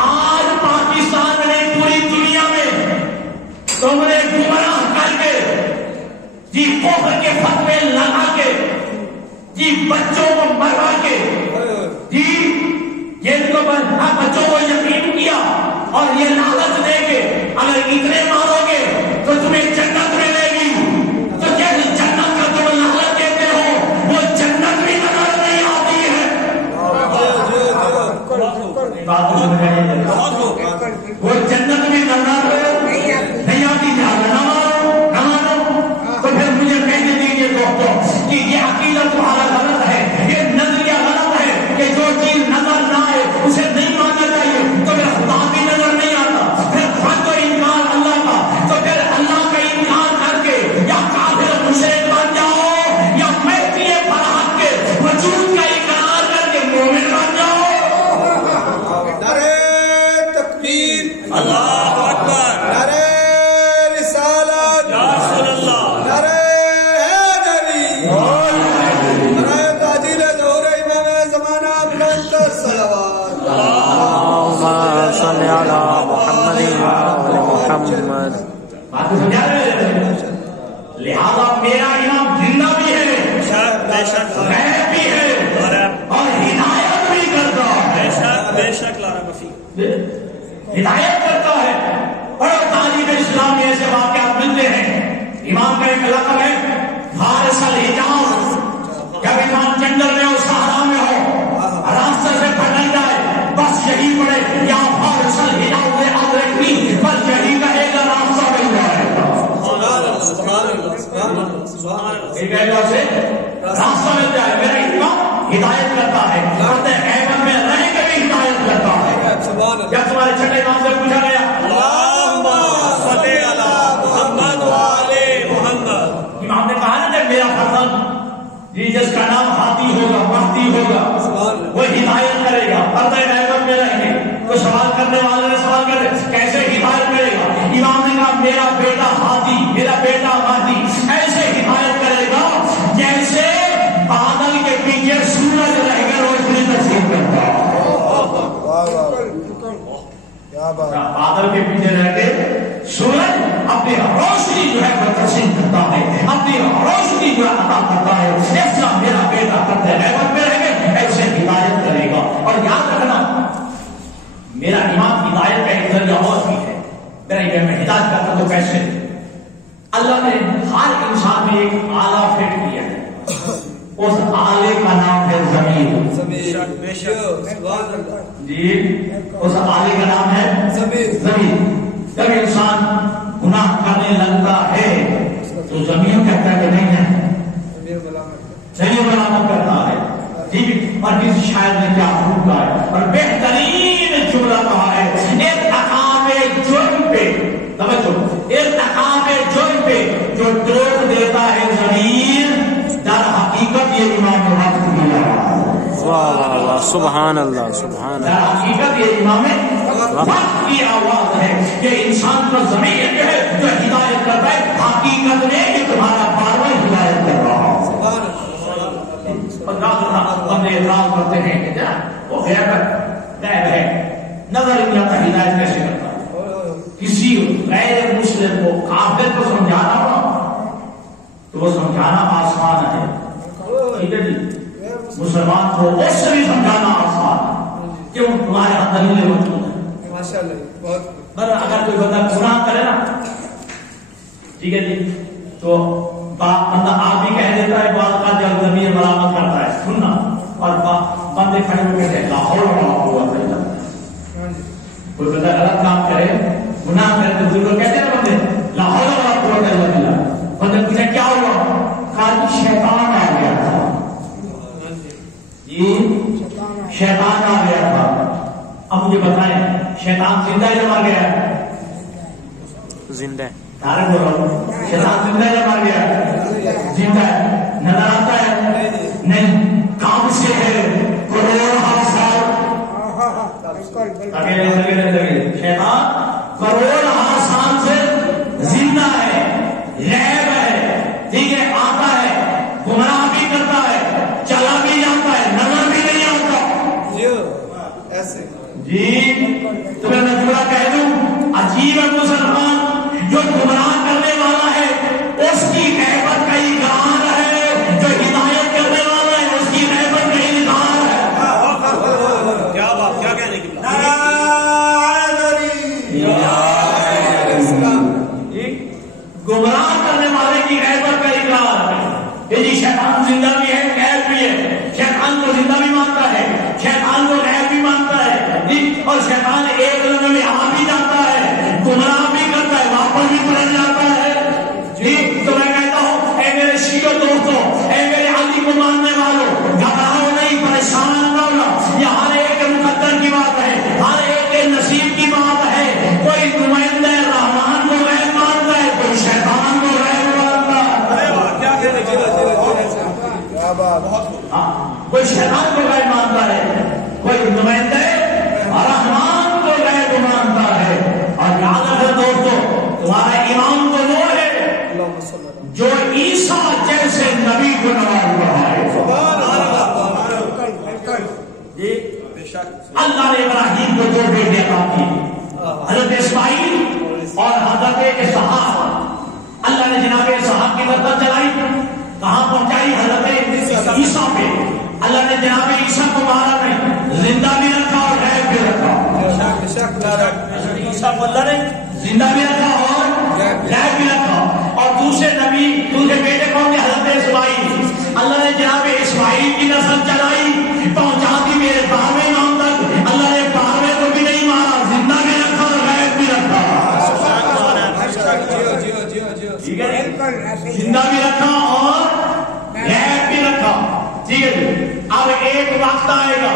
آج پاکستان میں پوری دنیا میں تم نے گمراہ کر کے جی کفر کے فتوے لگا کے جی بچوں کو مروا کے جی یہ تو بچوں کو یقین کیا اور یہ لالچ دے کے اگر اتنے مارو گے تو تمہیں جنت ملے گی. تو کیا جنت کا تم لالچ دیتے ہو وہ جنت بھی نظر نہیں آتی ہے. وہ جنت بھی نظر نہیں آتی. نہ مانو تو پھر مجھے کہنے دیجیے دوستوں کہ یہ عقیدہ تمہارا غلط ہے, یہ نظریہ غلط ہے کہ جو چیز نظر نہ آئے اسے نہیں ماننا چاہیے. تو پھر خدا بھی نظر نہیں آتا. پھر خود تو انکار اللہ کا. تو پھر اللہ کا انکار کر کے یا کافر مشرک بن جاؤ یا مہدی برحق کے وجود کا اقرار کر کے مومن بن جاؤ. نعرہ تکبیر, اللہ اکبر, نعرہ رسالت, یا رسول اللہ, نعرہ حیدری, نعرہ تعجیل ظہور امام زمانہ بلند تر صلوات. اللهم صل على محمد وآل محمد. بات کو سمجھا رہے ہیں. لہذا میرا امام زندہ بھی ہے, بے شک غیب بھی ہے اور ہدایت بھی کرتا ہے. بے شک لا رہا کفی ہدایت کرتا ہے. اور تعلیم اسلام میں ایسے واقعات ملتے ہیں. امام کا ایک لقب ہے فارس الحجاز. جب امام جنگل میں ہو, صحرا میں ہو, راستہ سے پھٹک جائے بس یہی پڑے یا فارس الحجاز ادرکنی, بس یہی کہے گا راستہ مل جائے گا. ایک ایسا سے راستہ مل جائے. میرا امام ہدایت کرتا ہے. غیبت میں رہ کے بھی ہدایت کرتا ہے. جب تمہارے چھٹے امام سے پوچھا گیا اللہم صلی علی محمد وآل محمد, امام نے کہا نا کہ میرا فرزند جی جس کا نام ہاتھی ہوگا, مہدی ہوگا, وہ ہدایت کرے گا. پردہ غیبت میں رہیں گے. تو سوال کرنے والے نے سوال کرے کیسے ہدایت کرے گا. امام نے کہا میرا بیٹا ہاتھی, میرا بیٹا مہدی ایسے ہدایت کرے گا جیسے بادل کے پیچھے سورج رہ کر روشنی تقسیم کرتا ہے. بادل کے پیچھے رہ کے سورج اپنی روشنی جو ہے وہ تقسیم کرتا ہے, اپنی روشنی جو ہے عطا کرتا ہے. ایسا میرا بیٹا کرتے غیبت میں رہ کے ایسے ہدایت کرے گا. اور یاد رکھنا میرا امام ہدایت کا ایک ذریعہ اور بھی ہے. میرا یہ میں ہدایت کرتا تو کیسے, اللہ نے ہر انسان میں ایک آلہ فٹ کیا ہے. اس آلے کا نام ہے ضمیر. جی اس آلے کا نام ہے ضمیر. جب انسان گناہ کرنے لگتا ہے تو ضمیر کہتا ہے کہ نہیں ہے, ضمیر ملامت کرتا ہے. ٹھیک ہے. اور کسی شاعر نے کیا خوب کہا ہے اور بہترین جملہ کہا ہے ارتکاب جرم پہ, توجہ, ارتکاب جرم پہ جو ٹوک دیتا ہے ضمیر در حقیقت یہ امام وقت کی آواز ہے. واہ واہ واہ, سبحان اللہ, سبحان در اللہ. حقیقت یہ امام وقت کی آواز ہے. یہ انسان کا ضمیر جو ہے جو ہدایت کرتا ہے, حقیقت میں یہ تمہارا بارواں ہدایت کر رہا ہے. بندے اعتراض کرتے ہیں کہ وہ غیب ہے, نظر نہیں آتا, ہدایت کیسے کرتا ہے. کسی غیر مسلم کو کافر کو سمجھانا ہو تو وہ سمجھانا آسان ہے. ٹھیک ہے جی, مسلمان کو اس سے بھی سمجھانا آسان ہے کہ وہ تمہارے ہاتھ دلیلیں موجود ہیں. پر اگر کوئی بندہ گناہ کرے نا, ٹھیک ہے جی, تو بندہ آپ بھی کہہ دیتا ہے بعض کا جب ضمیر ملامت کرتا ہے سننا, اور بندے کھڑے ہو کہتے ہیں لا حول ولا قوت الا باللہ. کوئی بندہ غلط کام کرے, گناہ کرے تو دوسرے کہتے ہیں بندے لا حول ولا قوت الا باللہ. بندے پوچھے کیا ہوا, کہا شیطان آ گیا تھا. جی شیطان آ گیا تھا. اب مجھے بتائیں شیطان زندہ ہے یا مر گیا ہے؟ زندہ. تارے بول رہا ہوں شیطان زندہ ہے یا مر گیا؟ زندہ ہے. نظر آتا ہے نہیں؟ کام سے ہے کروڑ سال شیطان کروڑ سال سے زندہ ہے، غیب ہے، ٹھیک ہے، آتا ہے، گمراہ بھی کرتا ہے، چلا بھی جاتا ہے، نظر بھی نہیں آتا. ایسے جی تمہیں میں تھوڑا کہہ دوں، عجیب ہے مسلمان جو گمراہ کرنے والا ہے اس کی غیبت کا اقرار ہے، جو ہدایت کرنے والا ہے اس کی غیبت کا انکار ہے. کیا بات، کیا کہنے کی بات. گمراہ کرنے والے کی غیبت کا اقرار ہے. یہ جی شیطان زندہ بھی ہے، غیب بھی ہے. شیطان کو زندہ بھی مانتا ہے، شیطان کو غیب بھی مانتا ہے، اور شیطان ایک لمحے میں آ بھی جاتا ہے، گمراہ بھی کرتا ہے، واپس بھی پلٹ جاتا ہے. جی تو میں کہتا ہوں اے میرے شیعہ دوستوں، اے میرے علی کو ماننے والوں، گھبراؤ نہیں، پریشان نہ ہونا. یہ ہر ایک کے مقدر کی بات ہے، ہر ایک کے نصیب کی بات ہے. کوئی نمائندہ رحمان کو غیب مانتا ہے، کوئی شیطان کو غیب مانتا ہے. کیا کہنے کی بات. کوئی شیطان کو غیب مانتا ہے، کوئی نمائندہ رحمان کو غیب مانتا ہے. اور یاد رکھو دوستو، تمہارا امام تو وہ ہے جو عیسیٰ جیسے نبی کو نواز رہا ہے. اللہ نے ابراہیم کو دو بیٹے عطا کیے، حضرت اسماعیل اور حضرت اسحاق. اللہ نے جناب اسحاق کی برکت چلائی، کہاں پہنچائی؟ حضرت عیسیٰ پہ. اللہ نے جناب عیسیٰ کو مارا نہیں، زندہ بھی رکھا اور غیب بھی رکھا. عیسیٰ کو اللہ نے زندہ بھی رکھا اور غیب بھی رکھا. اور دوسرے نبی، دوسرے بیٹے کون تھے؟ حضرت اسماعیل. اللہ نے جناب اسماعیل کی نسل چلائی، پہنچا دی میرے بارہویں امام تک. اللہ نے بارہویں کو بھی نہیں مارا، زندہ بھی رکھا اور غیب بھی رکھا. ٹھیک ہے، زندہ بھی رکھا اور غیب بھی رکھا. ٹھیک ہے جی. اب ایک وقت آئے گا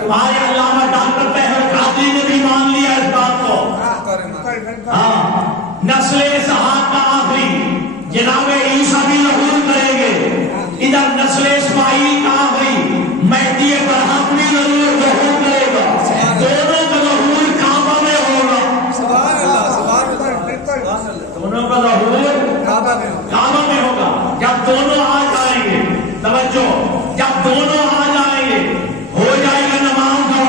تمہارے علامہ ڈاکٹر طاہر قادری نے بھی مان لیا اس بات کو. ہاں، نسل اسحاق کا آخری جناب عیسیٰ بھی ظہور کریں گے. ادھر نسل اسماعیل کا آخری مہدی برحق بھی ظہور کرے گا. دونوں کا ظہور کعبہ میں ہوگا. دونوں کا ظہور کعبہ میں ہوگا. جب دونوں آ جائیں گے، توجہ، جب دونوں آ جائیں گے ہو جائے گا نماز کا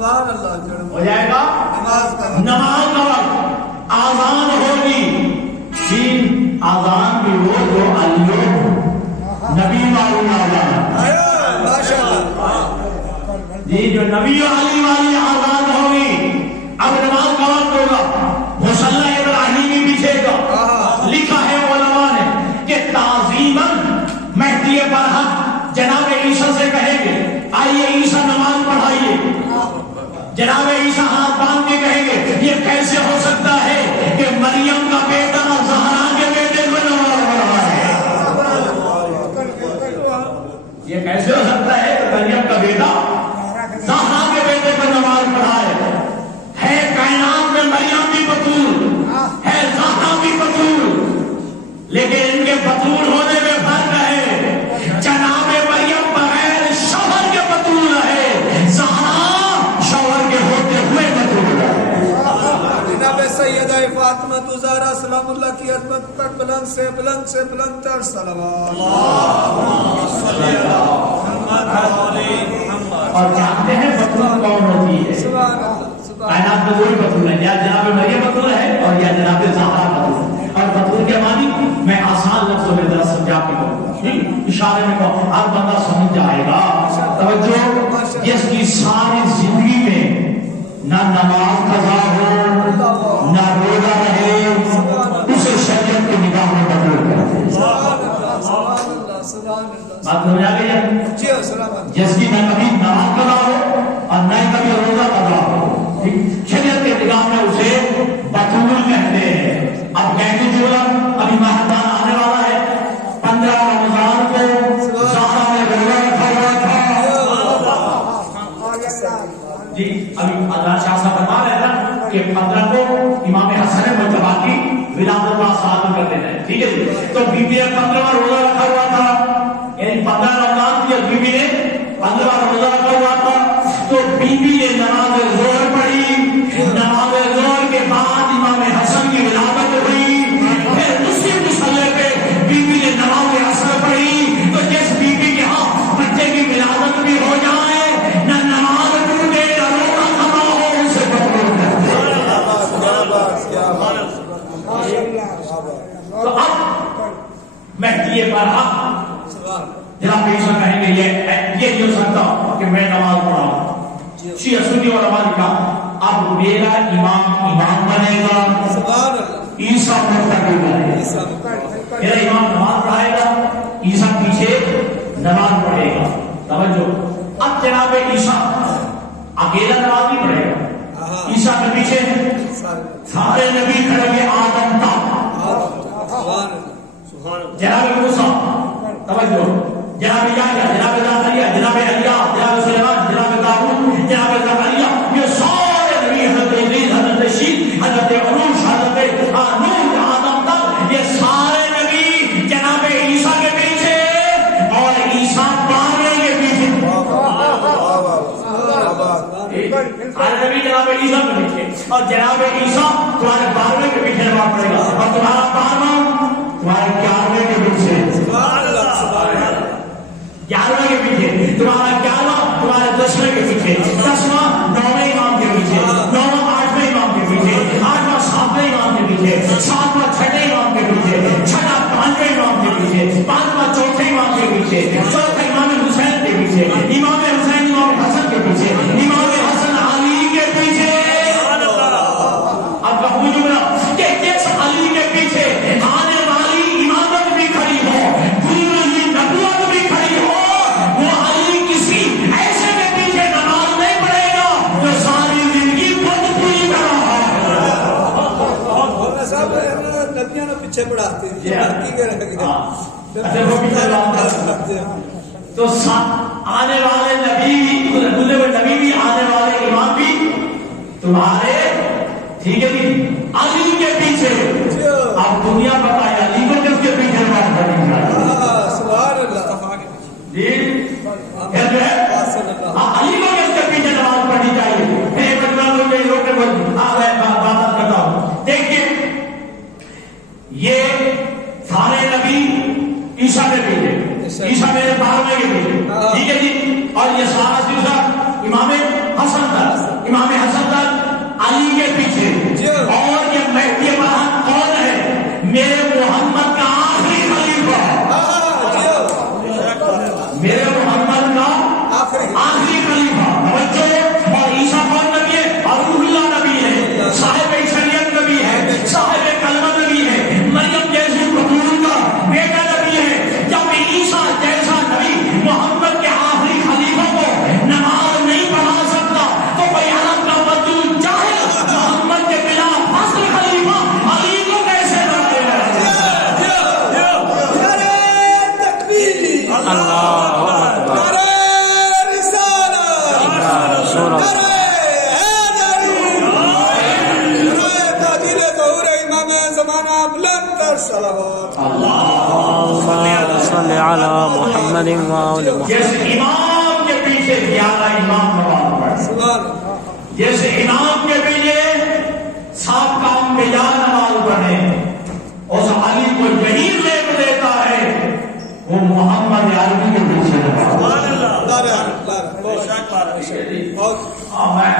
وقت، ہو جائے گا نماز کا وقت. آزان ہوگی، جی آزان بھی وہ جو نبی والی آزان، جی جو نبی علی والی آزان ہوگی. اب نماز کا وقت ہوگا، مصلی ابراہیمی بچھے گا. لکھا ہے علماء نے کہ تعظیماً مہدی برحق جناب عیسیٰ سے کہیں گے آئیے عیسیٰ نماز پڑھائیے. جناب عیسیٰ ہاتھ باندھ کے کہیں گے یہ کیسے ہو سکتا ہے کہ مریم کا بیٹا زہرا کے بیٹے کو نماز پڑھائے؟ یہ کیسے ہو سکتا ہے کہ مریم کا بیٹا زہرا کے بیٹے کو نماز پڑھائے؟ ہے کائنات میں مریم بھی بطول ہے، زہرا بھی بطول، لیکن ان کے بطول ہونے میں فرق ہے. جناب مریم بغیر شوہر کے بطول ہے، زہرا شوہر کے ہوتے ہوئے بطول ہے. جناب سیدہ فاطمہ زہرا سلام اللہ کی عظمت پر بلند سے بلند تر صلوات. اور جانتے ہیں بطول کون ہوتی ہے؟ کائنات میں وہی بطول ہے، یا جناب مریم بطول ہے اور یا جناب زہرا بطول ہے. اور بطول کے معنی میں آسان لفظوں میں ذرا سمجھا کے کہوں گا، اشارے میں کہوں، ہر بندہ سمجھ جائے گا. توجہ، جس کی ساری زندگی میں نہ نماز قضا ہو نہ روزہ رہے، اسے شریعت کی نگاہ میں بطول کرتے ہیں. بات سمجھ آ گئی ہے؟ جس کی نہ کبھی نماز قضا ہو اور نہ کبھی روزہ قضا ہو، شریعت کے نگاہ میں اسے بطول کہتے ہیں. اب کہتے جوڑا ابھی ماہ رمضان آنے والا ہے، 15 رمضان کو زہرا نے روزہ رکھا ہوا تھا. جی ابھی اللہ شاہ صاحب بتا رہے تھا کہ 15 کو امام حسن مجتبی کی ولادت کا ساتھ کر دینا ہے. ٹھیک ہے. تو بی بی نے 15واں روزہ رکھا ہوا تھا, یعنی 15 رمضان کی بی بی نے 15واں روزہ رکھا ہوا تھا. تو بی بی نے نماز ظہر پڑھی. نماز ظہر کے بعد امام حسن کی ولادت ہوئی. پھر اسی مسئلے پہ بی بی نے نماز عصر پڑھی. تو جس بی بی کے ہاں بچے کی ولادت بھی ہو جائے, نہ نماز ٹوٹے نہ روزہ کھڑا ہو, اسے قبول کر دے. تو اب مہدی برحق جناب عیسیٰ کہیں گے یہ نہیں ہو سکتا کہ میں نماز پڑھاؤں. شیعہ سنی علماء کا اب میرا امام بنے گا, عیسیٰ مقتدی بنے گا. میرا امام نماز پڑھائے گا, عیسیٰ پیچھے نماز پڑھے گا. توجہ, اب جناب عیسیٰ اکیلا نماز نہیں پڑھے گا, عیسیٰ کے پیچھے سارے نبی کھڑے ہوئے آدم تک. جناب موسیٰ, توجہ, جناب یحییٰ, جناب زکریا, جناب ایلیاس, جناب سلیمان, جناب داؤد, جناب زکریا, یہ سارے نبی, حضرت ادریس, حضرت شیث, حضرت عروش, حضرت نوح, آدم تک, یہ سارے نبی جناب عیسیٰ کے پیچھے اور عیسیٰ پانے کے پیچھے. سارے نبی جناب عیسیٰ کے پیچھے اور جناب عیسیٰ تمہارے 12ویں کے پیچھے نماز پڑھے گا, اور تمہارا 12واں تمہارے 11ویں کے پیچھے, 11ویں کے پیچھے, تمہارا 11واں تمہارے 10ویں کے پیچھے, 10واں 9ویں امام کے پیچھے, 9واں 8ویں امام کے پیچھے, 8واں 7ویں امام کے پیچھے, 7واں 6ٹھے امام کے پیچھے, 6واں 5ویں امام کے پیچھے, 5واں 4تھے امام کے پیچھے, 4تھا امام حسین کے پیچھے, امام حسین امام حسن کے پیچھے, امام حسن علی کے پیچھے. اب کہوں جملہ کہ جس علی کے پیچھے آنے والی امامت بھی کھڑی ہو, پوری نبوت بھی کھڑی ہو, وہ علی کسی ایسے کے پیچھے نماز نہیں پڑھے گا جو ساری زندگی خود پوری کر رہا ہے. صاحب ندیاں پیچھے پڑھاتے تو آنے والے نبی, گزرے ہوئے نبی بھی, آنے والے امام بھی تمہارے, ٹھیک ہے جی, علی کے پیچھے. اب دنیا بتائے علی کو کس کے پیچھے نماز پڑھنی چاہیے؟ سبحان اللہ جی, جو ہے علی کو کس کے پیچھے نماز پڑھنی چاہیے. میں بات کرتا ہوں. دیکھیے یہ سارے نبی عیسیٰ کے پیچھے, عیسیٰ میرے 12ویں کے پیچھے, ٹھیک ہے جی, اور یہ سارا سلسلہ امام حسن تک, امام حسن تک علی کے پیچھے. اور یہ مہدی برحق کون ہے؟ میرے محمد کا آخری خلیفہ, میرے محمد کا آخری خلیفہ. اور عیسیٰ کون نبی ہے؟ اور روح اللہ نبی ہے, صاحب شریعت نبی ہے, صاحب کلمہ نبی ہے, مریم جیسی بطول کا بیٹا نبی ہے. جب عیسیٰ جیسا نبی محمد کے آخری خلیفہ کو نماز نہیں پڑھا سکتا تو بیانت کا وجود چاہے محمد کے بلا فصل خلیفہ علی کو کیسے بڑھے گا؟ صلی علی محمد وآل محمد. جیسے امام کے پیچھے 11 امام نماز پڑھے, جیسے امام کے پیچھے سات کام پہ یا نماز پڑھے, اس علی کو یہی لیپ دیتا ہے وہ محمد علی کے پیچھے نماز پڑھے. میں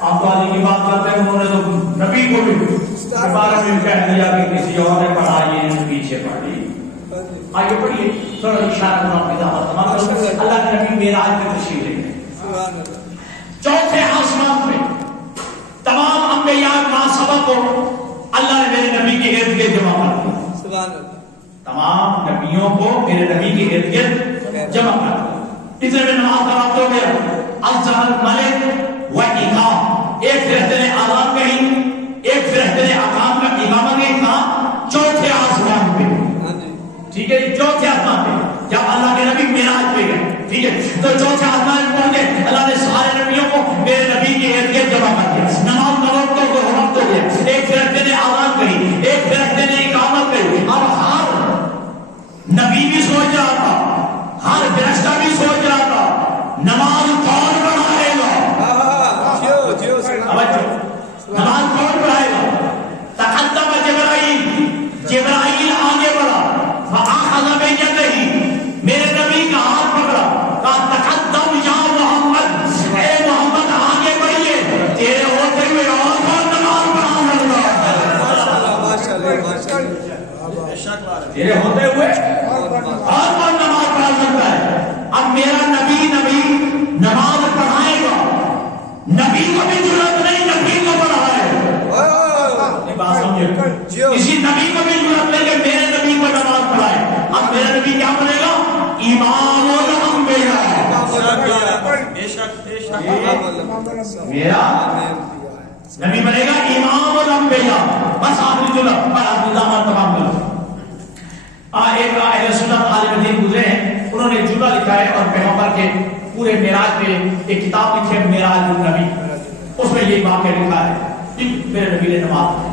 آپ تو علی کی بات کرتے ہیں, انہوں نے تو نبی کو بھی بارے میں کہہ دیا کہ کسی اور نے پڑھائی پیچھے پڑھی. آگے پڑھیے تھوڑا اشارہ اللہ کے نبی معراج میں تشریف لے گئے. چوتھے آسمان میں تمام انبیاء ماں سبق کو اللہ نے میرے نبی کے ارد گرد جمع کر دیا. تمام نبیوں کو میرے نبی کے ارد گرد جمع کر دیا. اس میں نماز کا وقت ہو گیا. الزہر ملک و اقام, ایک فرشتے نے آزان کہی, ایک فرشتے نے اقام کا امامت نے کہا چوتھے آسمان پہ. ٹھیک ہے, چوتھے آسمان پہ جب اللہ کے نبی معراج پہ گئے, ٹھیک ہے, تو چوتھے آسمان پہ پہنچے, اللہ نے سارے نبیوں کو میرے نبی کے ارد گرد جمع کر دیا. نماز کا وقت ہو گیا. ایک فرشتے نے آزان کہی, ایک فرشتے کسی نبی کو بھی ضرورت نہیں کہ میرے نبی کو نماز پڑھائے. اب میرا نبی کیا بنے گا؟ امام الانبیاء. میرا نبی بنے گا امام الانبیاء. بس آخری جملہ پر آپ نظامات تمام کرو. ایک اہل سنت عالم دین گزرے ہیں, انہوں نے جملہ لکھا ہے اور پیغمبر کے پورے معراج پہ ایک کتاب لکھی ہے معراج النبی. اس میں یہ واقعہ لکھا ہے کہ میرے نبی نے نماز پڑھی.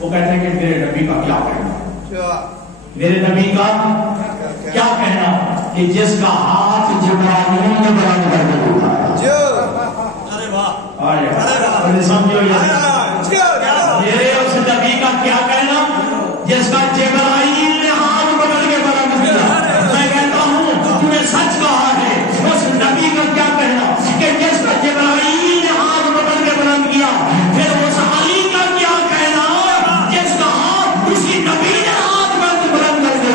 وہ کہتے ہیں کہ میرے نبی کا کیا کہنا, میرے نبی کا کیا کہنا کہ جس کا ہاتھ جبرائیل نے بیان کر کے اٹھایا. ارے واہ, سمجھو میرے اس نبی کا کیا کہنا جس کا جبرائیل نے ہاتھ پکڑ کے بلند کیا. میں کہتا ہوں تم نے سچ کہا ہے. اس نبی کا کیا کہنا کہ جس کا جبرائیل نے ہاتھ پکڑ کے بلند کیا. پھر اس علی کا کیا کہنا جس کا ہاتھ اسی نبی نے ہاتھ بلند کر کے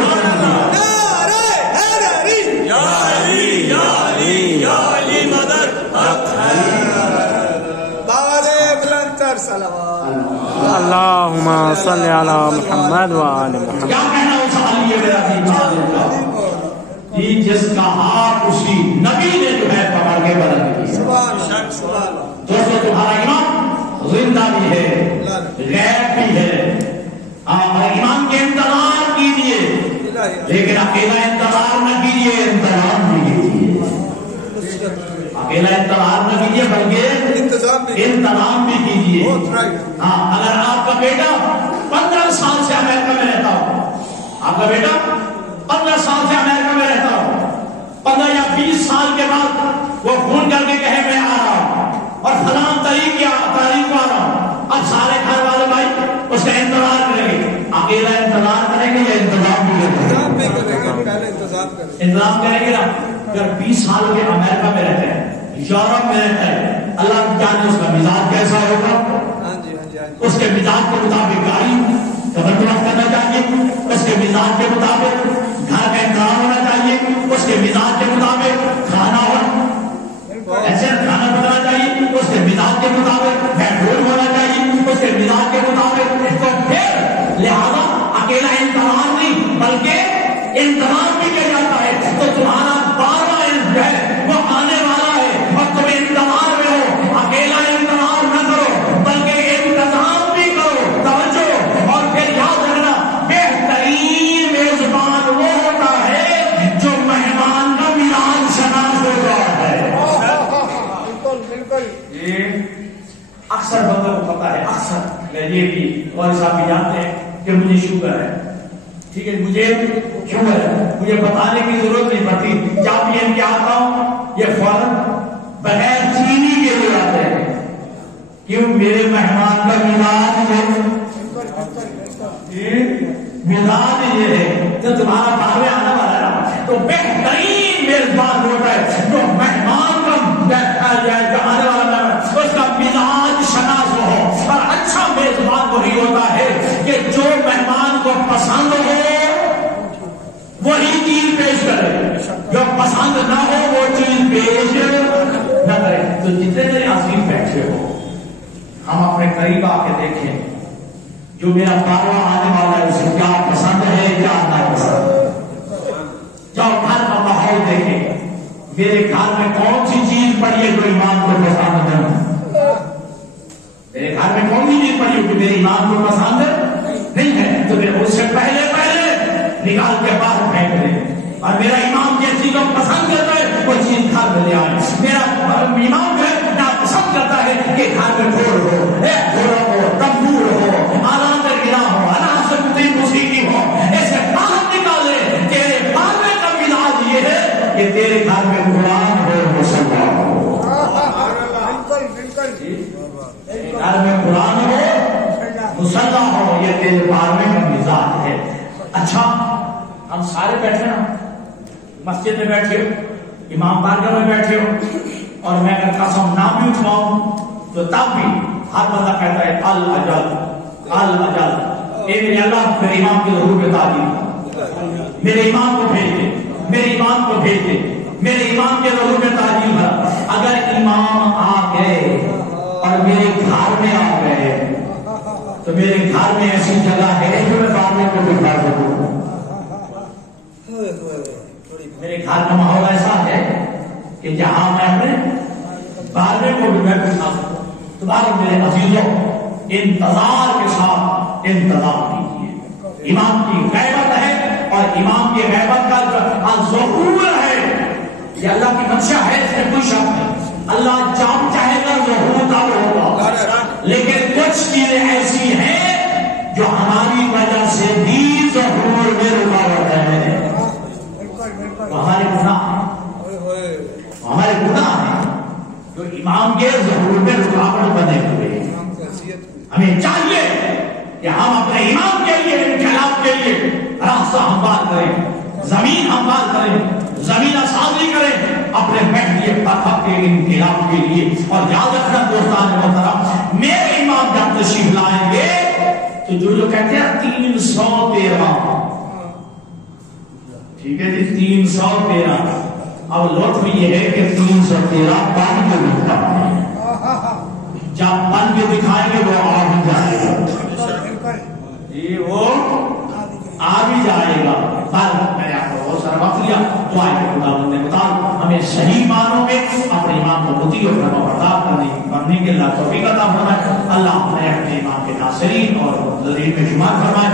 اللہم صلی علی محمد وآل محمد. کیا کہنا اس علی میرا دین جس کا ہاتھ اسی نبی نے جو ہے پکڑ کے بلند کیا. دوستو تمہارا ایمان زندہ بھی ہے, غیب بھی ہے. ایمان کے انتظار کیجیے, لیکن اکیلا انتظار نہ کیجیے, انتظام بھی کیجیے. اکیلا انتظار نہ کیجیے بلکہ انتظام بھی کیجیے. ہاں, اگر آپ کا بیٹا 15 سال سے امریکہ میں رہتا ہو, آپ کا بیٹا 15 سال سے امریکہ میں رہتا ہو, 15 یا 20 سال کے بعد وہ فون کر کے کہے میں آ رہا ہوں اور فلاں تاریخ کو آ رہا ہوں, اب سارے گھر والے بھائی اس کا انتظار کریں گے. اکیلا انتظار کریں گے یا انتظام بھی کریں گے؟ انتظام کریں گے نا. اگر 20 سال کے امریکہ میں رہتے ہیں, یورپ میں رہتا ہے, اللہ جانے اس کا مزاج کیسا ہوگا. اس کے مزاج کے مطابق گاڑی کا بندوبست کرنا چاہیے, اس کے مزاج کے مطابق گھر کا انتظام ہونا چاہیے, اس کے مزاج کے مطابق کھانا ایسے کھانا بنانا چاہیے, اس کے مزاج کے مطابق بیڈروم ہونا چاہیے, اس کے مزاج کے مطابق. تو پھر لہذا اکیلا انتظام نہیں بلکہ انتظام بھی کیا جاتا ہے. تو تمہارا 12 جو ہے وہ آنے والا ہے اور تم انتظار میں ہو. اکیلا انتظار نہ کرو بلکہ انتظام بھی کرو. توجہ. اور پھر یاد رکھنا بہترین میزبان وہ ہوتا ہے جو مہمان کا میلاد شناس ہوتا ہے. اکثر بندوں کو پتا ہے, اکثر یہ بھی والد صاحب بھی جانتے ہیں کہ مجھے شوگر ہے. ٹھیک ہے, مجھے شوگر ہے, مجھے بتانے کی ضرورت نہیں پڑتی. جب یہ کیا آتا ہوں یہ فوراً بغیر چینی کے لیے آتے ہیں. کیوں؟ میرے مہمان کا مزاج یہ ہے جو تمہارا باہر آنے والا ہے تو بہترین میزبان ہوتا ہے جو مہمان کا آنے والا اس کا مزاج شناس ہو. اور اچھا میزبان وہی ہوتا ہے کہ جو مہمان کو پسند ہو وہی چیز پیش کرے, جو پسند نہ ہو وہ چیز پیش نہ کرے. تو جتنے میرے عظیم بیٹھے ہو, ہم اپنے قریب آ کے دیکھیں جو میرا بارواں آنے والا ہے اسے کیا پسند ہے کیا نہ پسند. جاؤ گھر کا ماحول دیکھیں, میرے گھر میں کون سی چیز پڑی ہے جو ایمان کو پسند نہیں. میرے گھر میں کون سی چیز پڑی ہے جو میرے ایمان کو پسند نہیں ہے. تو میں اس سے پہلے نکال کے باہر پھینک دیں. اور میرا امام جس چیز کو پسند کرتا ہے وہ چیز گھر میں لے آئے. میرا امام جو ہے پسند کرتا ہے کہ گھر میں ڈھول ہو, تنبور ہو, آلات گرا ہو, آلات سے موسیقی ہو, ایسے باہر نکالے. تیرے بارے کا مزاج یہ ہے کہ تیرے گھر میں قرآن ہو, مسلح ہو. گھر میں قرآن ہو, مسلح ہو, یہ تیرے بارے کا مزاج ہے. اچھا, ہم سارے بیٹھے نا, مسجد میں بیٹھے ہو, امام بارگاہ میں بیٹھے ہو, اور میں اگر قسم نام بھی اٹھواؤں تو تب بھی ہر بندہ کہتا ہے الاجل الاجل. اے میرے اللہ میرے امام کی ضرور پہ تعلیم, میرے امام کو بھیج دے, میرے امام کو بھیج دے, میرے امام کے ضرور پہ تعلیم ہے. اگر امام آ گئے اور میرے گھر میں آ گئے تو میرے گھر میں ایسی جگہ ہے جو میں بارنے کو بٹھا سکوں. میرے گھر کا ماحول ایسا ہے کہ جہاں میں اپنے بارنے کو بھی میں بٹھا سکوں. تمہارے میرے عزیزوں انتظار کے ساتھ انتظار کیجیے. امام کی غیبت ہے اور امام کی غیبت کا جو ظہور ہے یہ اللہ کی منشا ہے, اس میں کوئی شک نہیں. اللہ جب چاہے گا ظہور کا ہوگا, لیکن کچھ چیزیں ایسی ہیں جو ہماری وجہ سے بھی ظہور میں رکاوٹ ہے. ہمارے گناہ ہیں جو امام کے ظہور میں رکاوٹ بنے ہوئے ہیں. ہمیں چاہیے کہ ہم اپنے امام کے لیے, انقلاب کے لیے راستہ ہموار کریں, زمین ہموار کریں, زمین سازی کریں اپنے مہدی پاک کے انقلاب کے لیے. اور یاد رکھنا دوستان محترم, میرے امام جب تشریف لائیں گے تو جو کہتے ہیں 313, ٹھیک ہے جی 313, اب لطف یہ ہے کہ 313 بن کے دکھتا ہے. جب بن کے دکھائیں گے وہ آ بھی جائے گا جی, وہ آ بھی جائے گا. میں نے آپ کو بہت سارا وقت لیا. دعائیں کے خداوند نے بتا ہمیں صحیح معنوں میں اپنے امام کو مطیع اور فرما بردار کرنے کے اللہ توفیق عطا فرمائے. اللہ ہمیں اپنے امام کے ناصرین اور منتظرین میں شمار فرمائے.